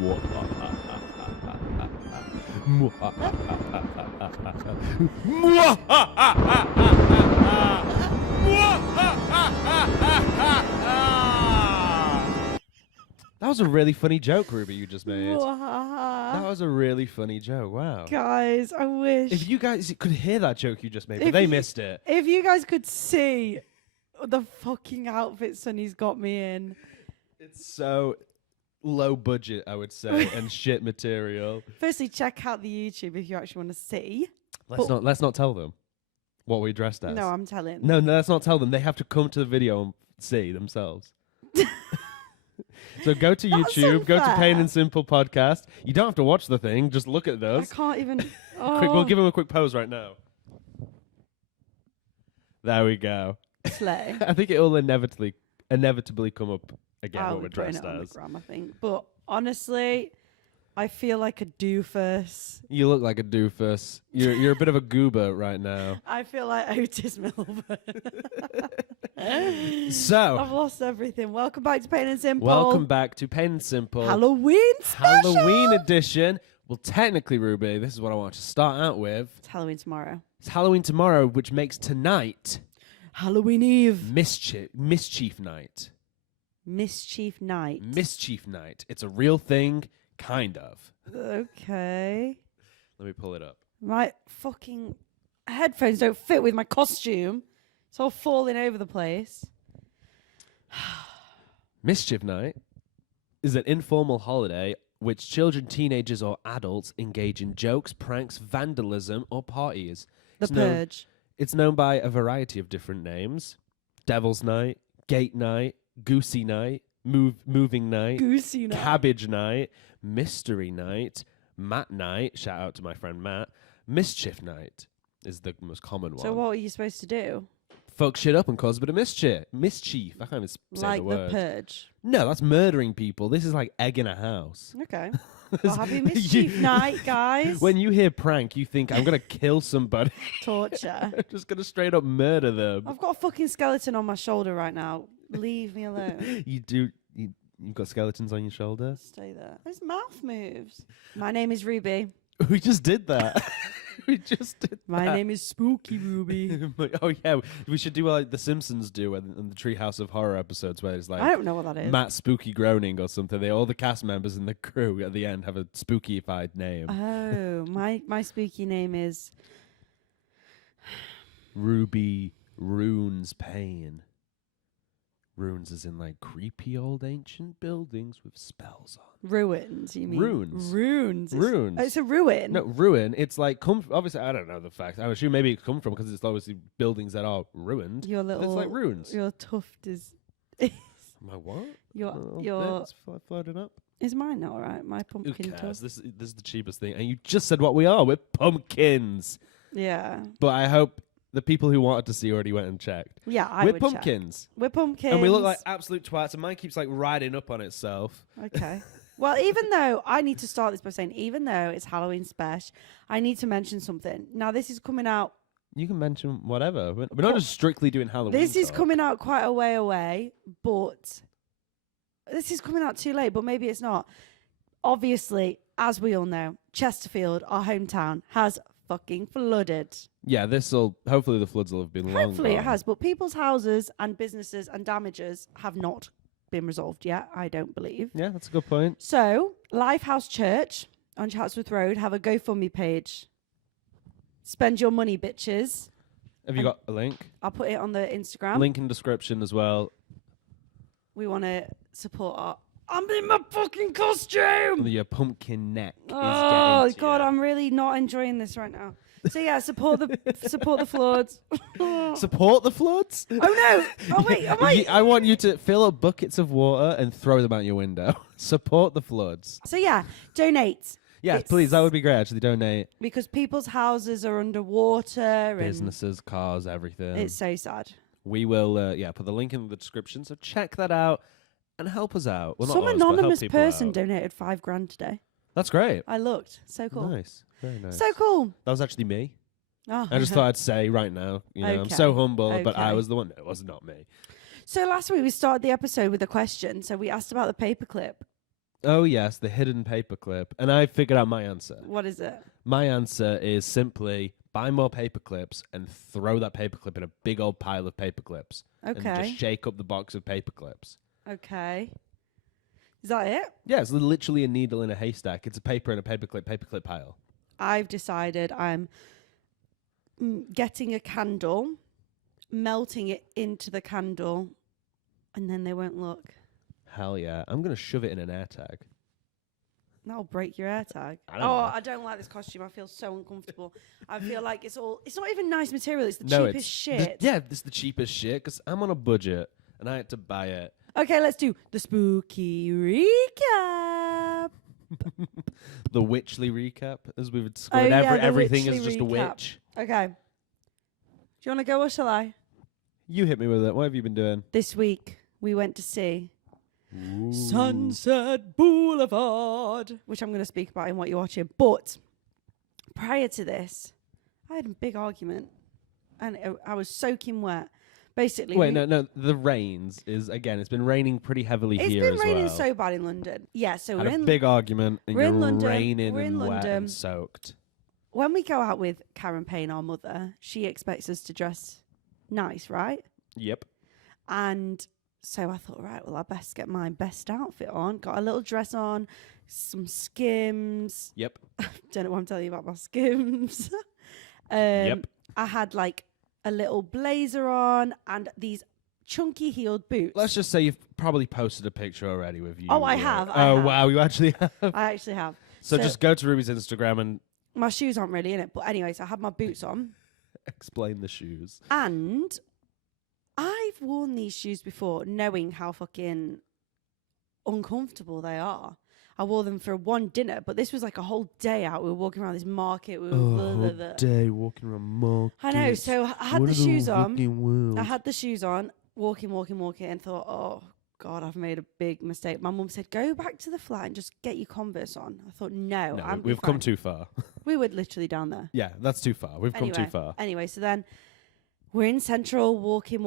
That was a really funny joke, Ruby, you just made. That was a really funny joke. Wow. Guys, I wish. If you guys could hear that joke you just made, but they missed it. If you guys could see the fucking outfit Sonny's got me in. It's so low budget, I would say, and shit material. Firstly, check out the YouTube if you actually want to see. Let's not tell them what we dressed as. No, I'm telling. No, let's not tell them. They have to come to the video and see themselves. So go to YouTube, go to Payne and Simple podcast. You don't have to watch the thing, just look at those. I can't even. Quick, we'll give them a quick pose right now. There we go. Slay. I think it will inevitably come up again I'll what we're be putting dressed it on the as. gram, I think. But honestly, I feel like a doofus. You look like a doofus. You're a bit of a goober right now. I feel like Otis Milburn. So I've lost everything. Welcome back to Payne and Simple. welcome back to Payne and Simple Halloween special. Halloween edition. Well, technically, Ruby, this is what I want to start out with. It's Halloween tomorrow. It's Halloween tomorrow, which makes tonight Halloween Eve. Mischief night. Mischief night. Mischief night. It's a real thing, kind of. Okay. Let me pull it up. My fucking headphones don't fit with my costume. It's all falling over the place. Mischief night is an informal holiday which children, teenagers, or adults engage in jokes, pranks, vandalism, or parties. The Purge. It's known by a variety of different names. Devil's Night, Gate Night, Goosey Night, Moving Night, Goosey night. Cabbage Night, Mystery Night, Matt Night, shout out to my friend Matt, Mischief Night is the most common one. So what are you supposed to do? Fuck shit up and cause a bit of mischief. I can't even say Like the word. the Purge. No, that's murdering people. This is like egging a house. Okay. Well, happy Mischief night, guys. When you hear prank, you think, I'm going to kill somebody. Torture. I'm just going to straight up murder them. I've got a fucking skeleton on my shoulder right now. Leave me alone. You've got skeletons on your shoulder? Stay there. His mouth moves. My name is Ruby. We just did that. We just did My that. name is Spooky Ruby. Oh, yeah. We should do like The Simpsons do in the Treehouse of Horror episodes where it's like I don't know what that is. Matt Spooky Groaning or something. All the cast members and the crew at the end have a spookified name. Oh, my spooky name is Ruby Runes Payne. Runes is in like creepy old ancient buildings with spells on. Ruins, you mean? Runes. Runes. Runes. Oh, it's a ruin. No, ruin. It's like obviously I don't know the fact. I'm sure maybe it come from because it's obviously buildings that are ruined. Your little. It's like runes. Your tuft is. My what? Your. It's floating up. Is mine not alright? My Who pumpkin cares? tuft. This is the cheapest thing, and you just said what we are. We're pumpkins. Yeah. But I hope the people who wanted to see already went and checked. Yeah, We're would pumpkins. Check. We're pumpkins. And we look like absolute twats, and mine keeps like riding up on itself. Okay. Well, even though I need to start this by saying, even though it's Halloween special, I need to mention something. Now, this is coming out. You can mention whatever. We're not just strictly doing Halloween. This is talk. coming out quite a way away, but this is coming out too late, but maybe it's not. Obviously, as we all know, Chesterfield, our hometown, has fucking flooded. Yeah, hopefully the floods will have been long Hopefully it gone. has, but people's houses and businesses and damages have not been resolved yet, I don't believe. Yeah, that's a good point. So, Lifehouse Church on Chatsworth Road have a GoFundMe page. Spend your money, bitches. Have you got a link? I'll put it on the Instagram. Link in description as well. We want to support our... I'm in my fucking costume! Your pumpkin neck is Oh, getting to God, you. I'm really not enjoying this right now. So, yeah, support the floods. Support the floods? Oh, no! Oh, wait, I want you to fill up buckets of water and throw them out your window. Support the floods. So, yeah, donate. Yeah, please, that would be great. Actually, donate. Because people's houses are underwater. Businesses, cars, everything. It's so sad. We will, put the link in the description. So check that out and help us out. Well, not Some us, but help anonymous people person out. donated $5,000 today. That's great. I looked. So cool. Nice. Very nice. So cool. That was actually me. Oh. I just thought I'd say right now, I'm Okay. so humble, but I Okay. was the one. No, it was not me. So last week we started the episode with a question. So we asked about the paperclip. Oh, yes, the hidden paperclip. And I figured out my answer. What is it? My answer is simply buy more paper clips and throw that paperclip in a big old pile of paper clips. And Okay. just shake up the box of paper clips. Okay. Is that it? Yeah, it's literally a needle in a haystack. It's a paper and a paperclip pile. I've decided I'm getting a candle, melting it into the candle, and then they won't look. Hell yeah. I'm going to shove it in an air tag. That'll break your air tag. I don't know. I don't like this costume. I feel so uncomfortable. I feel like it's not even nice material. It's the No, cheapest shit. It's the cheapest shit because I'm on a budget and I had to buy it. Okay, let's do the spooky recap. The witchly recap, as we've discovered. Everything is just a witch. Okay. Do you want to go or shall I? You hit me with it. What have you been doing? This week, we went to see Ooh. Sunset Boulevard, which I'm going to speak about in what you're watching. But prior to this, I had a big argument and I was soaking wet. Basically, wait, no. The rains is again. It's been raining pretty heavily here as well. It's been raining so bad in London. Yeah, so Had we're in a big argument, and we're you're in London. raining We're in and wet London. and soaked. When we go out with Karen Payne, our mother, she expects us to dress nice, right? Yep. And so I thought, right, well, I best get my best outfit on. Got a little dress on, some Skims. Yep. Don't know what I'm telling you about my Skims. Yep. I had like a little blazer on and these chunky heeled boots. Let's just say you've probably posted a picture already with you. Oh, I have. Wow, you actually have. I actually have. So just go to Ruby's Instagram and my shoes aren't really in it. But anyway, so I had my boots on. explain the shoes. And I've worn these shoes before knowing how fucking uncomfortable they are. I wore them for one dinner, but this was like a whole day out. We were walking around this market. We were whole day walking around market. I know. So I had the shoes on. I had the shoes on, walking, and thought, oh, God, I've made a big mistake. My mum said, go back to the flat and just get your Converse on. I thought, no, we've come too far. We were literally down there. Yeah, that's too far. We've come too far. Anyway, so then we're in Central, walking.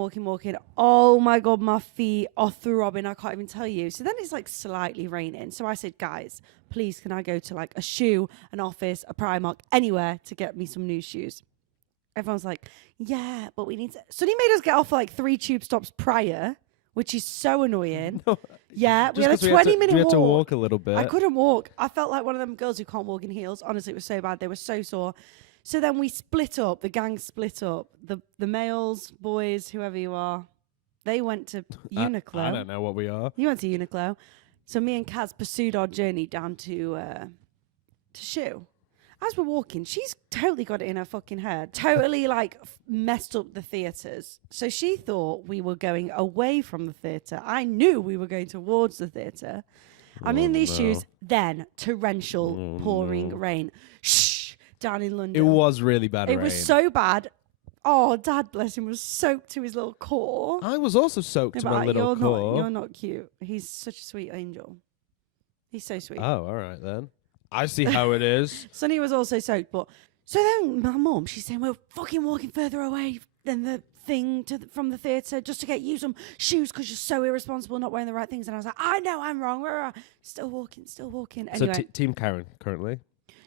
Oh, my God, my feet are throbbing. I can't even tell you. So then it's like slightly raining. So I said, guys, please, can I go to like a shoe, an office, a Primark, anywhere to get me some new shoes? Everyone's like, yeah, but we need to. Sonny made us get off like 3 tube stops prior, which is so annoying. No, yeah, we had a 20-minute walk. We had to walk a little bit. I couldn't walk. I felt like one of them girls who can't walk in heels. Honestly, it was so bad. They were so sore. So then we split up. The gang split up. The males, boys, whoever you are, they went to Uniqlo. I don't know what we are. You went to Uniqlo. So me and Kaz pursued our journey down to Shoe. As we're walking, she's totally got it in her fucking head. Totally like messed up the theatres. So she thought we were going away from the theatre. I knew we were going towards the theatre. I'm in these shoes. Then torrential pouring rain. Shh. Down in London. It was really bad rain. It was so bad. Oh, Dad, bless him, was soaked to his little core. I was also soaked to my little core. You're not cute. He's such a sweet angel. He's so sweet. Oh, all right then. I see how it is. Sonny was also soaked, but so then my mum, she's saying we're fucking walking further away than the thing from the theatre just to get you some shoes because you're so irresponsible, not wearing the right things. And I was like, I know I'm wrong. Still walking. Anyway. So Team Karen currently.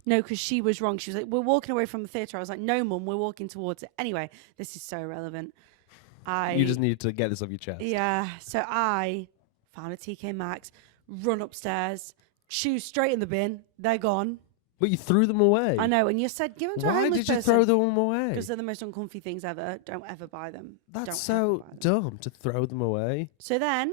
No, because she was wrong. She was like, we're walking away from the theatre. I was like, no, Mum, we're walking towards it. Anyway, this is so irrelevant. You just needed to get this off your chest. Yeah. So I found a TK Maxx, run upstairs, shoes straight in the bin. They're gone. But you threw them away. I know. And you said, give them to a homeless person. Why did you throw them away? Because they're the most uncomfy things ever. Don't ever buy them. That's so dumb to throw them away. So then...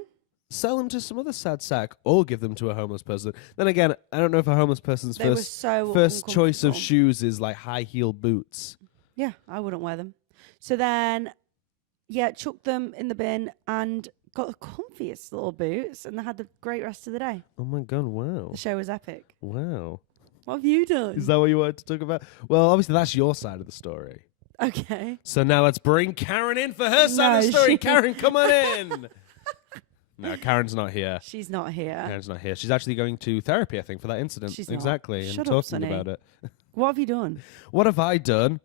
sell them to some other sad sack or give them to a homeless person. Then again, I don't know if a homeless person's first choice of shoes is like high-heeled boots. Yeah, I wouldn't wear them. So then, yeah, chucked them in the bin and got the comfiest little boots and they had the great rest of the day. Oh my God, wow. The show was epic. Wow. What have you done? Is that what you wanted to talk about? Well, obviously that's your side of the story. Okay. So now let's bring Karen in for her side of the story. Karen, come on in. No, Karen's not here. She's not here. Karen's not here. She's actually going to therapy, I think, for that incident. She's exactly. Shut and up, talking Sonny. about it. What have you done? What have I done?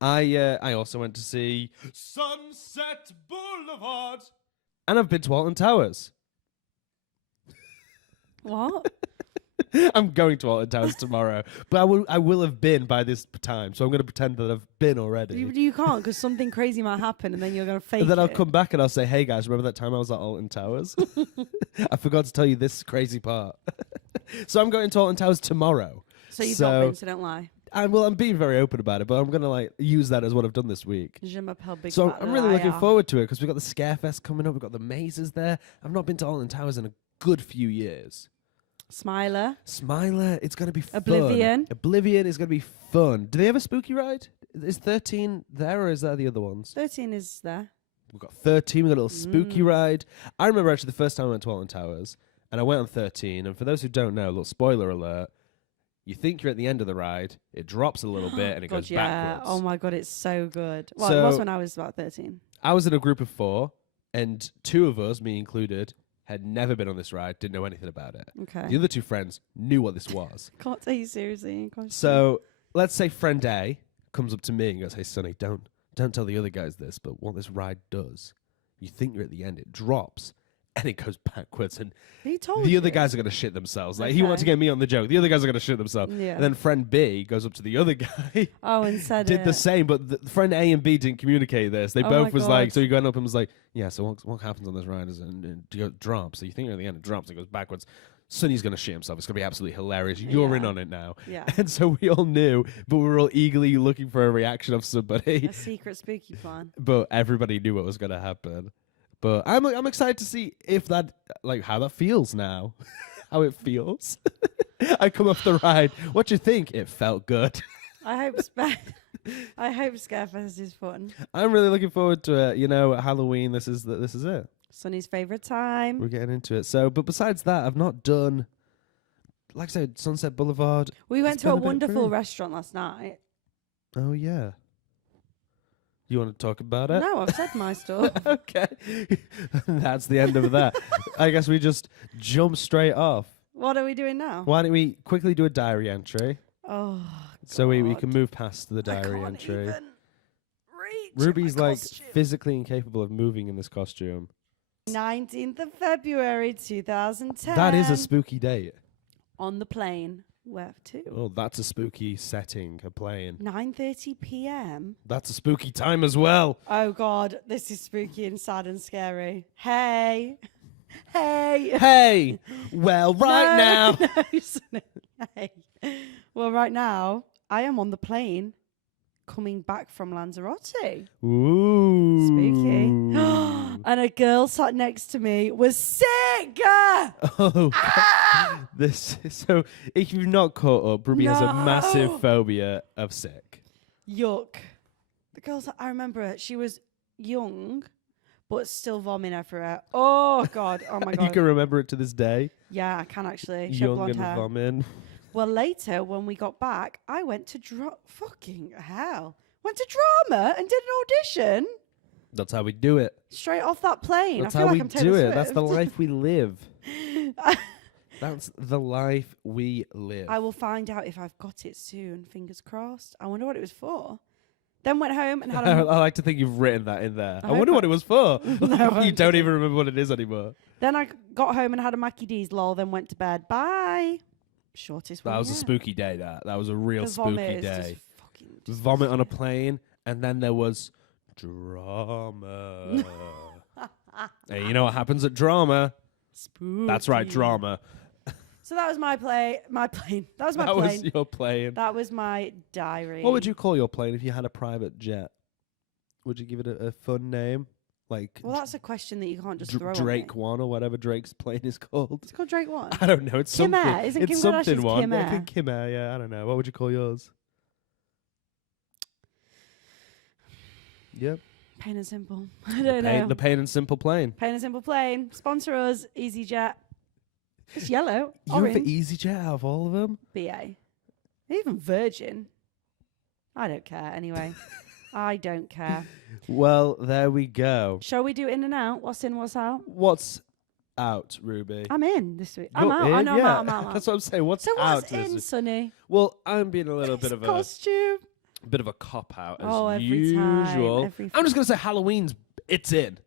I also went to see Sunset Boulevard. And I've been to Alton Towers. What? I'm going to Alton Towers tomorrow, but I will have been by this time, so I'm going to pretend that I've been already. You can't, because something crazy might happen, and then you're going to fake it. And then I'll come back and I'll say, hey guys, remember that time I was at Alton Towers? I forgot to tell you this crazy part. So I'm going to Alton Towers tomorrow. So you've not been, so don't lie. I'm being very open about it, but I'm going to use that as what I've done this week. Je m'appelle Big So Fat I'm really looking Liar. forward to it, because we've got the Scarefest coming up, we've got the mazes there. I've not been to Alton Towers in a good few years. Smiler. It's going to be fun. Oblivion is going to be fun. Do they have a spooky ride? Is 13 there, or is that the other ones? 13 is there. We've got 13, we've got a little spooky ride. I remember actually the first time I went to Alton Towers, and I went on 13, and for those who don't know, a little spoiler alert, you think you're at the end of the ride, it drops a little bit, and it goes backwards. Oh my God, it's so good. Well, So- it was when I was about 13. I was in a group of 4, and 2 of us, me included, had never been on this ride, didn't know anything about it. Okay. The other 2 friends knew what this was. Can't take you seriously. So let's say friend A comes up to me and goes, hey, Sonny, don't tell the other guys this, but what this ride does, you think you're at the end, it drops, and it goes backwards, and He told the you. other guys are going to shit themselves. Like, he Okay. wanted to get me on the joke. The other guys are going to shit themselves. Yeah. And then friend B goes up to the other guy, Oh, and said did it. the same, but the friend A and B didn't communicate this. They Oh both my was like, God. so he went up and was like, yeah, so what happens on this ride is it drops. So you think you're at the end, it drops, it goes backwards. Sonny's going to shit himself. It's going to be absolutely hilarious. You're in Yeah. on it now. Yeah. And so we all knew, but we were all eagerly looking for a reaction of somebody. A secret spooky plan. But everybody knew what was going to happen. But I'm excited to see if that, like, how that feels now. How it feels. I come off the ride. What do you think? It felt good. I hope Scarefest is fun. I'm really looking forward to it. You know, at Halloween, this is it. Sonny's favourite time. We're getting into it. So, but besides that, I've not done, like I said, Sunset Boulevard. We went It's to been a a bit wonderful free. restaurant last night. Oh, yeah. You want to talk about it? No, I've said my stuff. Okay. That's the end of that. I guess we just jump straight off. What are we doing now? Why don't we quickly do a diary entry? Oh, So we God. can move past the I diary can't entry. even reach Ruby's my like costume. physically incapable of moving in this costume. 19th of February 2010. That is a spooky date. On the plane. Where to? Oh, that's a spooky setting, a plane. 9:30 p.m. That's a spooky time as well. Oh God, this is spooky and sad and scary. Hey, hey, Hey, well, right now. No, Sonny. Hey, well, right now I am on the plane coming back from Lanzarote. Ooh. Spooky. And a girl sat next to me was sick. Oh, God. This so if you've not caught up, Ruby has a No. massive phobia of sick. Yuck. The girl, I remember her. She was young, but still vomiting everywhere. Oh God. Oh my You God. can remember it to this day. Yeah, I can actually. She had Young blonde and hair. vomiting. Well, later when we got back, I went to fucking hell. Went to drama and did an audition That's how we do it. straight off that plane. That's I feel how like we I'm do Taylor it. That's the Swift. life we live. That's the life we live. I will find out if I've got it soon. Fingers crossed. I wonder what it was for. Then went home and had I a. like to think you've written that in there. I hope wonder what I- it was for. No, You don't even remember what it is anymore. Then I got home and had a Mackie D's lol. Then went to bed. Bye. Shortest one. That was a yet. spooky day. That was a real The spooky vomit is just day. fucking Vomit on a plane, and then there was drama. Hey, you know what happens at drama? spooky. That's right, drama. So that was my plane. That was my That plane. was your plane. That was my diary. What would you call your plane if you had a private jet? Would you give it a fun name? Like Well, that's a question that you can't just throw Drake on me. 1 or whatever Drake's plane is called. It's called Drake 1. I don't know. It's Kim something. Air. Isn't it's Kim something Kardashian's one. Kim I Air? think Kim Air, yeah. I don't know. What would you call yours? Yep. Plain and simple. I don't know. The Payne and Simple plane. Plain and simple plane. Sponsor us. EasyJet. It's yellow. You were for Orange. EasyJet out of all of them? BA. Even Virgin. I don't care anyway. I don't care. Well, there we go. Shall we do in and out? What's in, what's out? What's out, Ruby? I'm in this week. I'm You're out. I in? know Yeah. I'm out. That's what I'm saying. What's So out what's this in, week? Sonny? Well, I'm being a little bit This of a costume. cop out as Oh, every usual. time, every I'm just gonna say Halloween's it's in.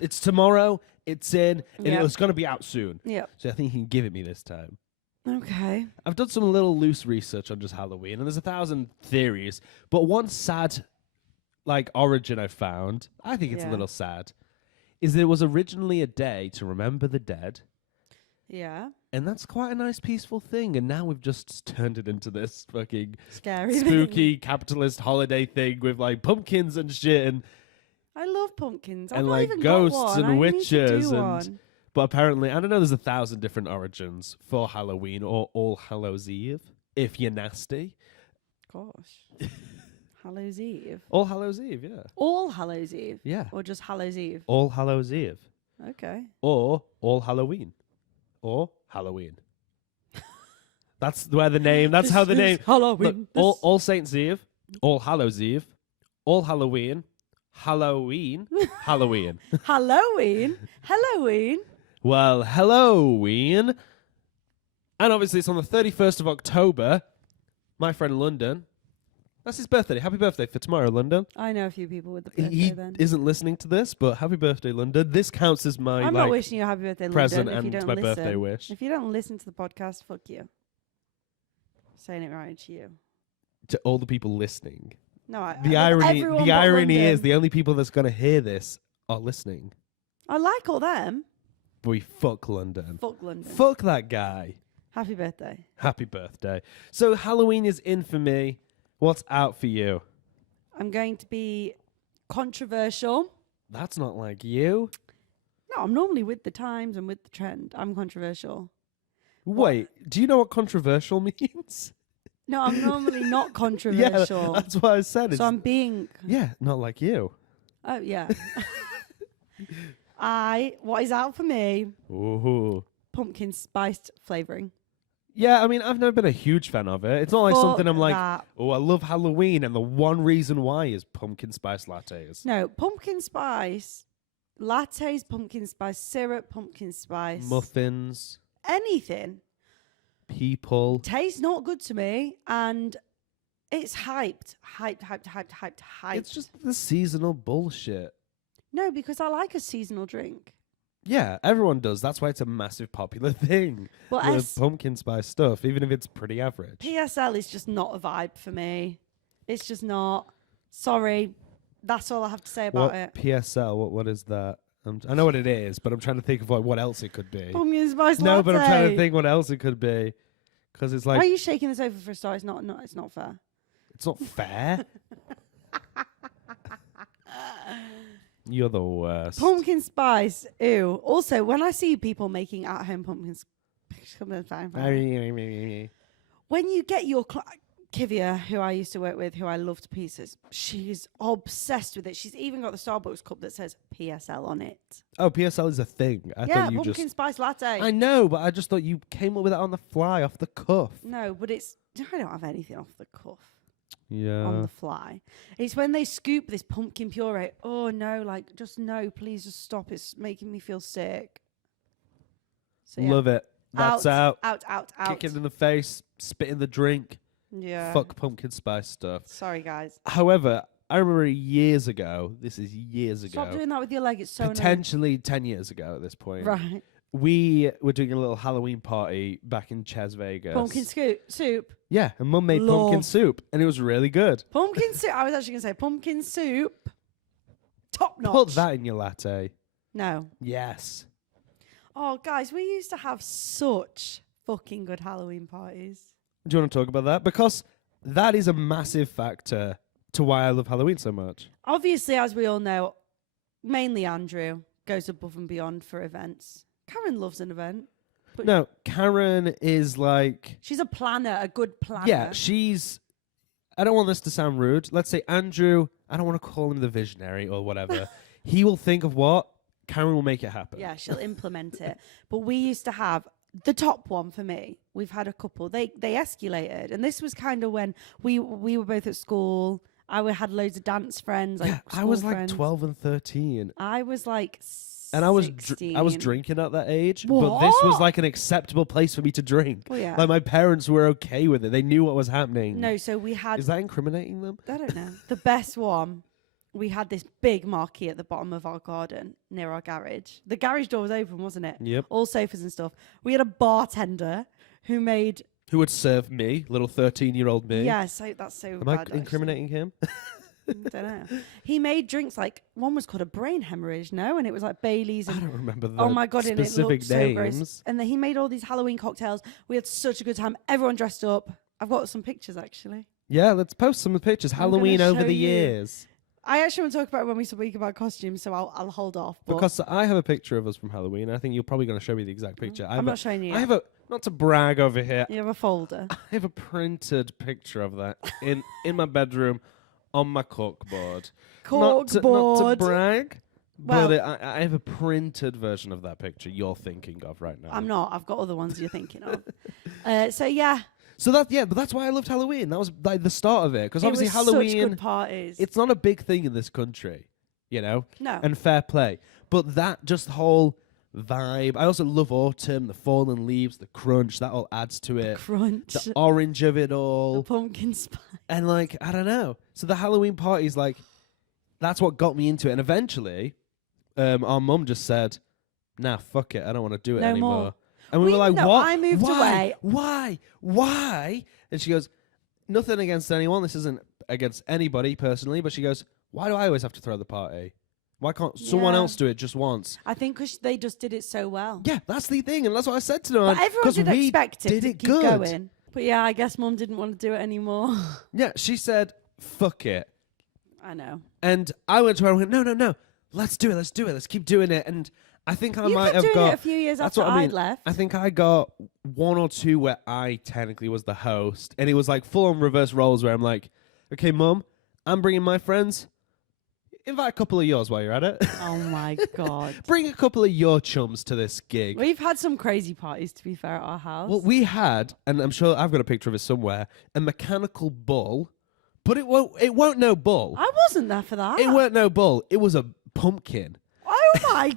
It's tomorrow. it's in, and Yep. it's going to be out soon. Yep. So I think you can give it me this time. Okay. I've done some little loose research on just Halloween, and there's 1,000 theories. But one sad, origin I found, I think it's a Yeah. little sad, is that it was originally a day to remember the dead. Yeah. And that's quite a nice, peaceful thing. And now we've just turned it into this fucking Scary. thing. spooky capitalist holiday thing with pumpkins and shit, and I love pumpkins. I've and, not even ghosts got one. and I need to witches do and. one. But apparently, I don't know. There's 1,000 different origins for Halloween or All Hallows Eve, if you're nasty. Gosh. Hallows Eve. All Hallows Eve, yeah, All Hallows Eve. yeah. Or just Hallows Eve. All Hallows Eve, Okay. or All Halloween, or Halloween. That's where the name. That's how the name. Halloween. Look, All Saints Eve, All Hallows Eve, All Halloween, Halloween, Halloween. Halloween. Halloween. Well, Halloween. And obviously it's on the 31st of October. My friend London. That's his birthday. Happy birthday for tomorrow, London. I know a few people with the birthday He then. isn't listening to this, but happy birthday, London. This counts as my I'm not wishing you a happy birthday, present London, if you and don't my listen. birthday wish. If you don't listen to the podcast, fuck you. Saying it right to you. To all the people listening. No, I The I love irony everyone the but irony is London. the only people that's gonna hear this are listening. I like all them. But we fuck London. Fuck London. Fuck that guy. Happy birthday. Happy birthday. So Halloween is in for me. What's out for you? I'm going to be controversial. That's not like you. No, I'm normally with the times and with the trend. I'm controversial. Wait, do you know what controversial means? No, I'm normally not Yeah, controversial. that's what I said. It's, So I'm being. yeah, not like you. Oh yeah. What is out for me? Ooh. Pumpkin spiced flavoring. Yeah, I mean, I've never been a huge fan of it. It's not like something I'm like, That. oh, I love Halloween, and the one reason why is pumpkin spice lattes. No, pumpkin spice lattes, pumpkin spice syrup, pumpkin spice Muffins, anything people. tastes not good to me, and it's hyped. It's just the seasonal bullshit. No, because I like a seasonal drink. Yeah, everyone does. That's why it's a massive popular thing. But The pumpkin spice stuff, even if it's pretty average. PSL is just not a vibe for me. It's just not. Sorry, that's all I have to say about What it. PSL? What is that? I know what it is, but I'm trying to think of what else it could be. Pumpkin spice No, latte. but I'm trying to think what else it could be, because it's Why are like you shaking this over for a start? It's not. It's not fair. it's not fair. You're the worst. Pumpkin spice. Ew. Also, when I see people making at-home pumpkin when you get your Kivia, who I used to work with, who I love to pieces, she's obsessed with it. She's even got the Starbucks cup that says PSL on it. Oh, PSL is a thing. I Yeah, thought you pumpkin just. spice latte. I know, but I just thought you came up with it on the fly, off the cuff. No, but it's. I don't have anything off the cuff on Yeah. the fly. It's when they scoop this pumpkin puree. Oh no! Like, just no, please, just stop. It's making me feel sick. So, yeah. Love it. That's out. Out. Kick it in the face. Spit in the drink. Yeah. Fuck pumpkin spice stuff. Sorry, guys. However, I remember years ago. This is years ago. Stop doing that with your leg. It's so annoying. Potentially 10 years ago at this point. Right. We were doing a little Halloween party back in Ches Vegas. Pumpkin soup. Yeah, and Mum made pumpkin Love. soup, and it was really good. Pumpkin soup. I was actually going to say pumpkin soup. Top notch. Put that in your latte. No. Yes. Oh, guys, we used to have such fucking good Halloween parties. Do you want to talk about that? Because that is a massive factor to why I love Halloween so much. Obviously, as we all know, mainly Andrew goes above and beyond for events. Karen loves an event. But No, Karen is like, she's a planner, a good planner. yeah, she's, I don't want this to sound rude. Let's say Andrew, I don't want to call him the visionary or whatever. He will think of what, Karen will make it happen. Yeah, she'll implement it. But we used to have the top one for me. We've had a couple. They escalated, and this was kind of when we were both at school. I had loads of dance friends. Like Yeah, I school was like friends. 12 and 13. I was like And I was 16. drinking at that age, but this was What? like an acceptable place for me to drink. Oh, yeah. Like my parents were okay with it. They knew what was happening. No, so we had. Is that incriminating them? I don't know. The best one we had this big marquee at the bottom of our garden near our garage. The garage door was open, wasn't it? Yep. All sofas and stuff. We had a bartender who made. Who would serve me, little 13-year-old me? Yeah, so that's so Am I bad. incriminating him? I don't know. He made drinks like one was called a brain hemorrhage, no, and it was like Bailey's. I And don't remember the oh my god, and it specific looked so gross. names. And then he made all these Halloween cocktails. We had such a good time. Everyone dressed up. I've got some pictures actually. Yeah, let's post some pictures. I'm Halloween gonna over show the you. years. I actually want to talk about it when we speak about costumes, so I'll hold off. But Because I have a picture of us from Halloween. I think you're probably going to show me the exact picture. I'm not showing you. I have a, not to brag over here, You have a folder. I have a printed picture of that in my bedroom on my corkboard. Not to Corkboard. brag, Well- but I have a printed version of that picture you're thinking of right now. I'm not. I've got other ones you're thinking of. So yeah, So but that's why I loved Halloween. That was like the start of it. Because it obviously was Halloween, such good parties. it's not a big thing in this country, you know? No. And fair play. But that just whole vibe. I also love autumn, the fallen leaves, the crunch, that all adds to it. Crunch. The orange of it The all. pumpkin spice. And like, I don't know. So the Halloween parties, like, that's what got me into it. And eventually, our mum just said, nah, fuck it. I don't want to do it No anymore. more. And we were like, no, what? I moved Why? away. Why? And she goes, nothing against anyone. This isn't against anybody personally. But she goes, why do I always have to throw the party? Why can't someone Yeah. else do it just once? I think because they just did it so well. Yeah, that's the thing. And that's what I said to them. But everyone 'cause did we expect it did to it keep good. going. But yeah, I guess Mum didn't want to do it anymore. Yeah, she said, fuck it. I know. And I went to her and went, no, let's do it, let's keep doing it. And I think I You might kept have doing got it a few years that's after what I mean. I'd left. I think I got one or two where I technically was the host, and it was like full on reverse roles where I'm like, okay, Mum, I'm bringing my friends. Invite a couple of yours while you're at it. Oh my god. Bring a couple of your chums to this gig. We've had some crazy parties, to be fair, at our house. Well, we had, and I'm sure I've got a picture of it somewhere, a mechanical bull, but it won't no bull. I wasn't there for that. It weren't no bull. It was a pumpkin. Oh my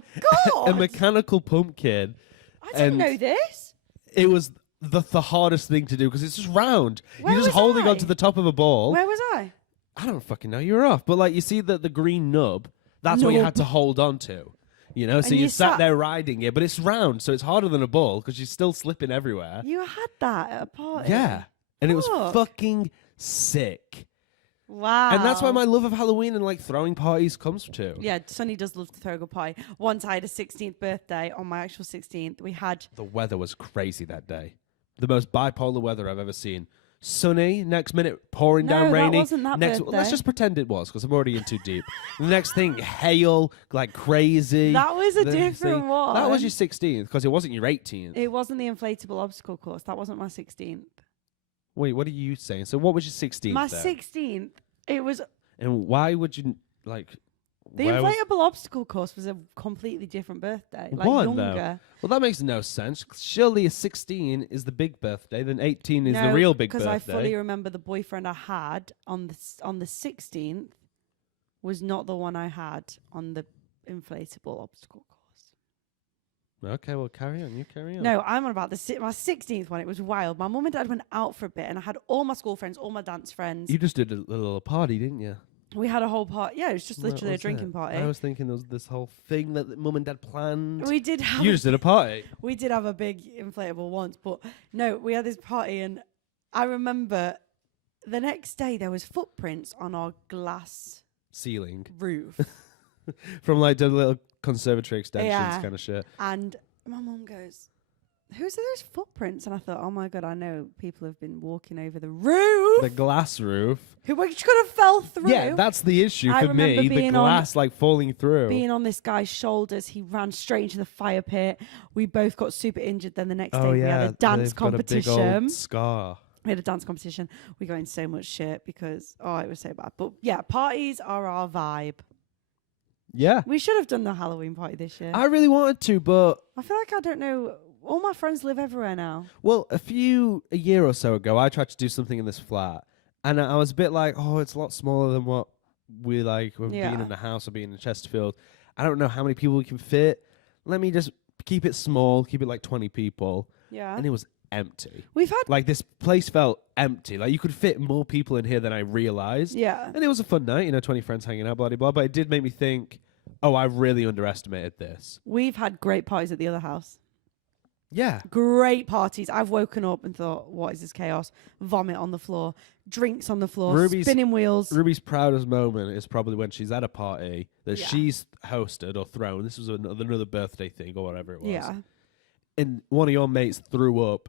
god. A mechanical pumpkin. I didn't and know this. It was the hardest thing to do because it's just round. Where You're just was holding I? onto the top of a ball. Where was I? I don't fucking know. You were off. But like you see the green nub, that's what you Nub. had to hold on to. You know, so And you you sat sat- there riding it, but it's round, so it's harder than a ball because you're still slipping everywhere. You had that at a party. Yeah. And it was Fuck. fucking sick. Wow. And that's why my love of Halloween and like throwing parties comes to. Yeah, Sonny does love to throw a good party. Once I had a 16th birthday. On my actual 16th, we had... The weather was crazy that day. The most bipolar weather I've ever seen. Sunny, next minute pouring No, down that rainy. wasn't that Let's birthday. just pretend it was because I'm already in too deep. The next thing, hail like crazy. That was a The different thing- one. That was your 16th because it wasn't your 18th. It wasn't the inflatable obstacle course. That wasn't my 16th. Wait, what are you saying? So what was your 16th? My then? 16th, it was... And why would you like? The where was- inflatable obstacle course was a completely different birthday. Like What, younger. though? Well, that makes no sense. Surely a 16 is the big birthday, then 18 is the No, real big because birthday. I fully remember the boyfriend I had on the 16th was not the one I had on the inflatable obstacle course. Okay, well, carry on. You carry on. No, I'm on about my 16th one. It was wild. My mum and dad went out for a bit, and I had all my school friends, all my dance friends. You just did a little party, didn't you? We had a whole party. Yeah, it was just What literally a was drinking it? party. I was thinking there was this whole thing that mum and dad planned. We did have You just did a party. we did have a big inflatable once, but no, we had this party, and I remember the next day there was footprints on our glass Ceiling. roof. From like the little conservatory extensions Yeah. kind of shit. And my mum goes, "Whose are those footprints?" And I thought, oh my god, I know people have been walking over the roof. The glass roof. Which could have fell through. Yeah, that's the issue I for me. remember The being on- glass like falling through. being on this guy's shoulders. He ran straight into the fire pit. We both got super injured. Then the next day we had a dance they've got a big competition. old scar. We had a dance competition. We got in so much shit because it was so bad. But yeah, parties are our vibe. Yeah. We should have done the Halloween party this year. I really wanted to, but I feel like I don't know. All my friends live everywhere now. well, a year or so ago, I tried to do something in this flat, and I was a bit like, oh, it's a lot smaller than what we like when Yeah. being in a house or being in Chesterfield. I don't know how many people we can fit. Let me just keep it small, keep it like 20 people. Yeah. And it was empty. We've had Like, this place felt empty. Like, you could fit more people in here than I realized. yeah. And it was a fun night, 20 friends hanging out, blah, blah, blah. But it did make me think, oh, I really underestimated this. We've had great parties at the other house. Yeah. Great parties. I've woken up and thought, what is this chaos? Vomit on the floor, drinks on the floor, spinning wheels. Ruby's proudest moment is probably when she's at a party that Yeah. she's hosted or thrown. This was another birthday thing or whatever it was. Yeah. And one of your mates threw up,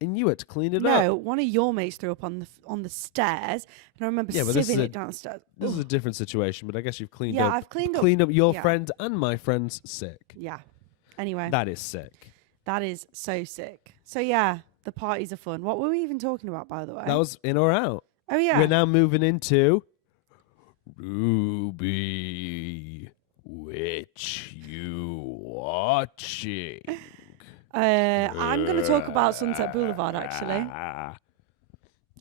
and you had to clean it up. No, one of your mates threw up on the stairs, and I remember sieving it downstairs. This is a different situation, but I guess you've cleaned up. Yeah, I've cleaned up your yeah. friend and my friend's sick. Yeah. Anyway, That is sick. that is so sick. So yeah, the parties are fun. What were we even talking about, by the way? That was in or out. Oh yeah. We're now moving into Ruby. Which you watching? I'm going to talk about Sunset Boulevard, actually. Are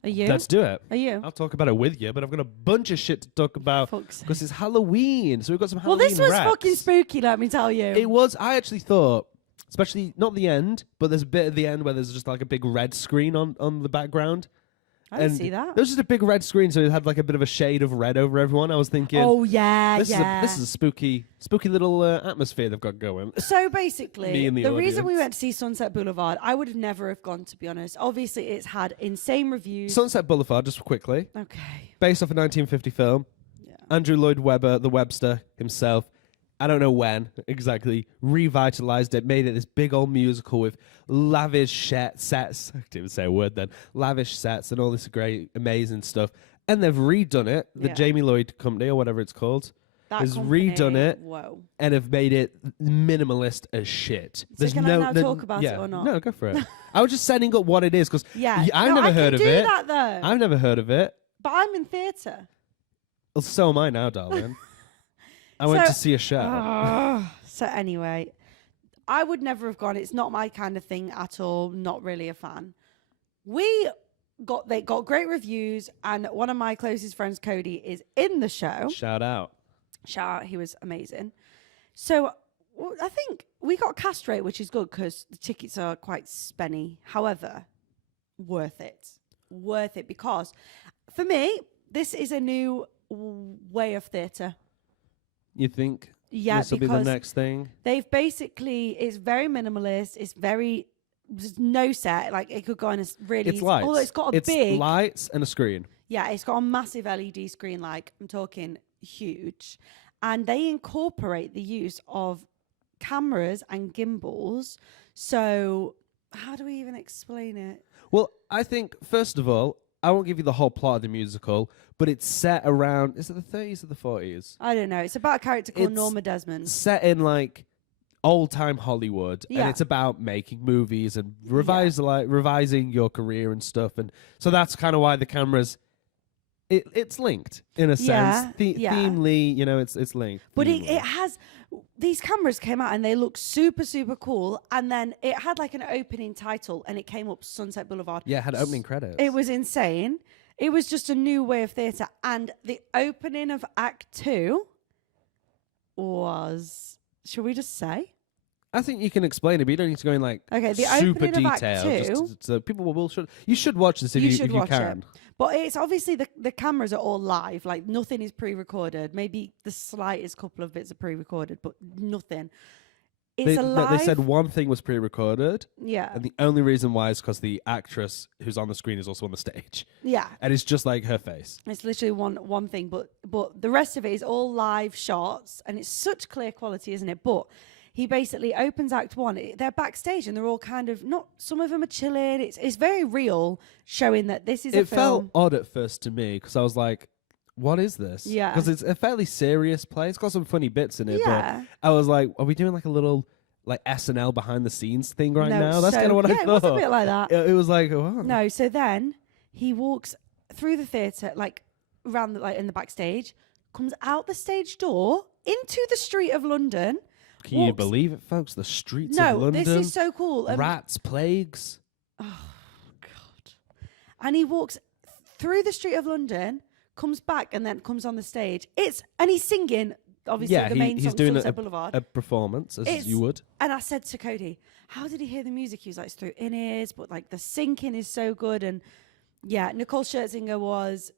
you? Let's do it. Are you? I'll talk about it with you, but I've got a bunch of shit to talk about Fuck's because it's Halloween. So we've got some well, Halloween this was wraps. fucking spooky, let me tell you. It was. I actually thought, especially not the end, but there's a bit at the end where there's just like a big red screen on the background. I didn't And see that. There was just a big red screen, so it had like a bit of a shade of red over everyone. I was thinking, Oh, yeah, this yeah. is a spooky little atmosphere they've got going. So basically, Me and the reason we audience. went to see Sunset Boulevard, I would have never have gone, to be honest. Obviously, it's had insane reviews. Sunset Boulevard, just quickly, Okay. based off a 1950 film. Yeah. Andrew Lloyd Webber, the Webster himself, I don't know when exactly, revitalized it, made it this big old musical with lavish sets. I didn't even say a word then. Lavish sets and all this great, amazing stuff. And they've redone it. The Yeah. Jamie Lloyd Company, or whatever it's called, That has company, redone it Whoa. and have made it minimalist as shit. So can I now talk about it or not? No, go for it. I was just setting up what it is because Yeah. I've No, never I heard can of do it. that, though. I've never heard of it. But I'm in theatre. Well, so am I now, darling. I went to see a show. So anyway, I would never have gone. It's not my kind of thing at all. Not really a fan. They got great reviews, and one of my closest friends, Cody, is in the show. Shout out. Shout out, he was amazing. So I think we got cast rate, which is good because the tickets are quite spenny. However, worth it because for me, this is a new way of theatre. You think Yeah, this will be the because next thing? they've basically, it's very minimalist. There's no set. Like it could go on a really, It's lights. although it's got a it's big, lights and a screen. yeah, it's got a massive LED screen. Like I'm talking huge, and they incorporate the use of cameras and gimbals. So how do we even explain it? Well, I think, first of all, I won't give you the whole plot of the musical, but it's set around, is it the 30s or the 40s? I don't know. It's about a character called It's Norma Desmond. Set in like old-time Hollywood, Yeah. and it's about making movies and revising your career and stuff. And so that's kind of why the cameras, it's linked in a Yeah, sense. yeah. Themely, it's linked. But themely. it has, these cameras came out and they look super, super cool. And then it had like an opening title and it came up Sunset Boulevard. Yeah, it had opening credits. It was insane. It was just a new way of theatre. And the opening of Act 2 was, should we just say? I think you can explain it, but you don't need to go in like Okay, the super opening of Act detail. 2. So people you should watch this if you should watch can. it. But it's obviously the cameras are all live. Like nothing is pre-recorded. Maybe the slightest couple of bits are pre-recorded, but nothing. It's a live. They said one thing was pre-recorded, yeah, and the only reason why is because the actress who's on the screen is also on the stage, yeah. and it's just like her face. It's literally one thing, but the rest of it is all live shots, and it's such clear quality, isn't it? But he basically opens Act 1. They're backstage, and they're all kind of not. Some of them are chilling. It's very real, showing that this is a It felt film. odd at first to me because I was like, "What is this?" Yeah. because it's a fairly serious play. It's got some funny bits in it, Yeah. but I was like, "Are we doing like a little like SNL behind the scenes thing right No, now?" That's so- kind of what yeah, I it thought. was a bit like that. It was like, oh. No, so then he walks through the theatre, like around the, like in the backstage, comes out the stage door into the street of London. Can you walks- believe it, folks? The streets No, of London. this is so cool. Rats, plagues. Oh God! And he walks through the street of London, comes back, and then comes on the stage. And he's singing obviously Yeah, the main he's song, doing Sunset Boulevard. a performance, as you would. And I said to Cody, how did he hear the music? He was like, it's through in-ears, but like the syncing is so good. And yeah, Nicole Scherzinger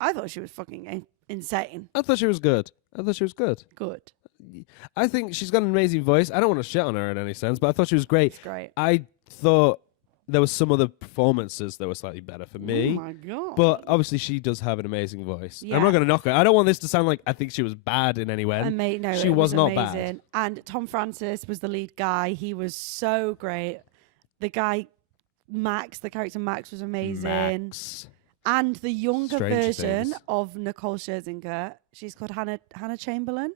I thought she was fucking insane. I thought she was good. Good. I think she's got an amazing voice. I don't want to shit on her in any sense, but I thought she was great. It's great. I thought there was some other performances that were slightly better for me. Oh my God. But obviously she does have an amazing voice. Yeah. I'm not going to knock her. I don't want this to sound like I think she was bad in any way. No, she it was not amazing. bad. And Tom Francis was the lead guy. He was so great. The guy, Max, the character Max was amazing. Max. And the younger Stranger version Things. of Nicole Scherzinger, she's called Hannah Chamberlain.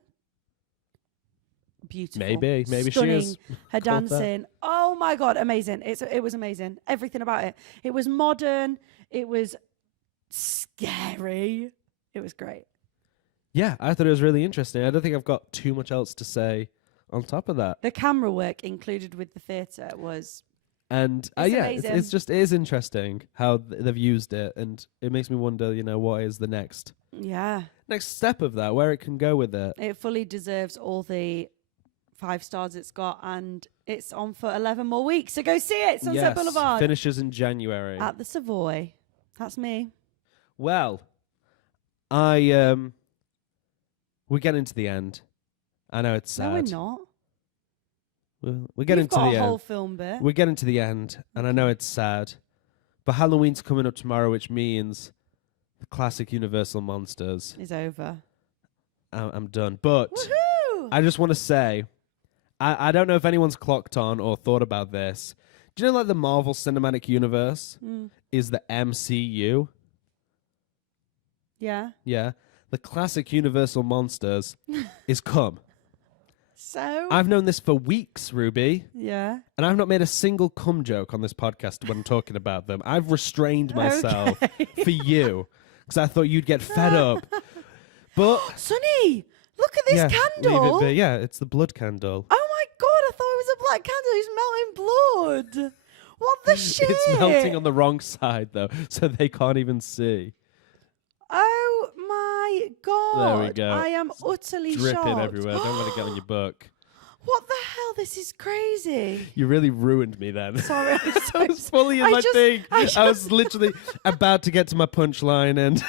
Beautiful. Maybe Stunning. she is. Her Called that. dancing. Oh my God, amazing. It was amazing. Everything about it. It was modern. It was scary. It was great. Yeah, I thought it was really interesting. I don't think I've got too much else to say on top of that. The camera work included with the theatre was And It's amazing. it is interesting how they've used it, and it makes me wonder, what is the next step of that, where it can go with it. It fully deserves all the 5 stars it's got, and it's on for 11 more weeks. So go see it, Sunset Boulevard. Finishes in January. At the Savoy. That's me. Well, we're getting to the end. I know it's sad. No, we're not. We're getting We've to got the a end. whole film bit. We're getting to the end, and I know it's sad. But Halloween's coming up tomorrow, which means the classic Universal Monsters. Is over. I'm done. But Woohoo! I just want to say, I don't know if anyone's clocked on or thought about this. Do you know, like, the Marvel Cinematic Universe is the MCU? Yeah. Yeah. The classic Universal Monsters is come. So? I've known this for weeks, Ruby, Yeah. and I've not made a single cum joke on this podcast when talking about them. I've restrained myself for you because I thought you'd get fed up. But Sonny, look at this candle. leave it be. Yeah, it's the blood candle. Oh my God, I thought it was a black candle. It's melting blood. What the shit? It's melting on the wrong side, though, so they can't even see. Oh my God. There we go. I am utterly Dripping shocked. everywhere. Don't let it get on your book. What the hell? This is crazy. You really ruined me then. Sorry. I'm so I was fully in I my just- thing. I I was literally about to get to my punchline, and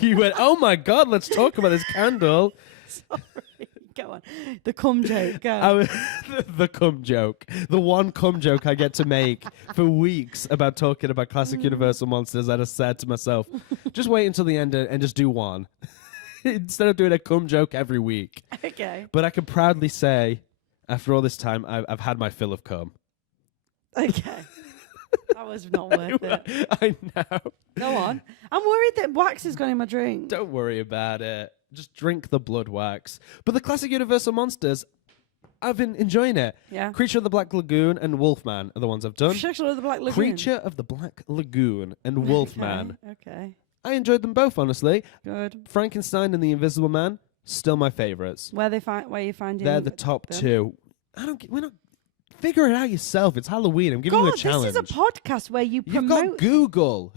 you went, "Oh my God, let's talk about this candle." sorry. Go on. The cum joke. Go. The cum joke, the one cum joke I get to make for weeks about talking about classic Universal Monsters. I just said to myself, just wait until the end and just do one instead of doing a cum joke every week. Okay. But I can proudly say, after all this time, I've had my fill of cum. Okay. That was not worth it. I know. Go on. I'm worried that wax has gone in my drink. Don't worry about it. Just drink the blood wax. But the classic Universal Monsters, I've been enjoying it. Yeah. Creature of the Black Lagoon and Wolfman are the ones I've done. Creature of the Black Lagoon. Creature of the Black Lagoon and Wolfman. Okay. I enjoyed them both, honestly. Good. Frankenstein and the Invisible Man, still my favourites. Where you finding? They're the top them? 2. We're not. Figure it out yourself. It's Halloween. I'm giving you a challenge. This is a podcast where you You've promote. got Google.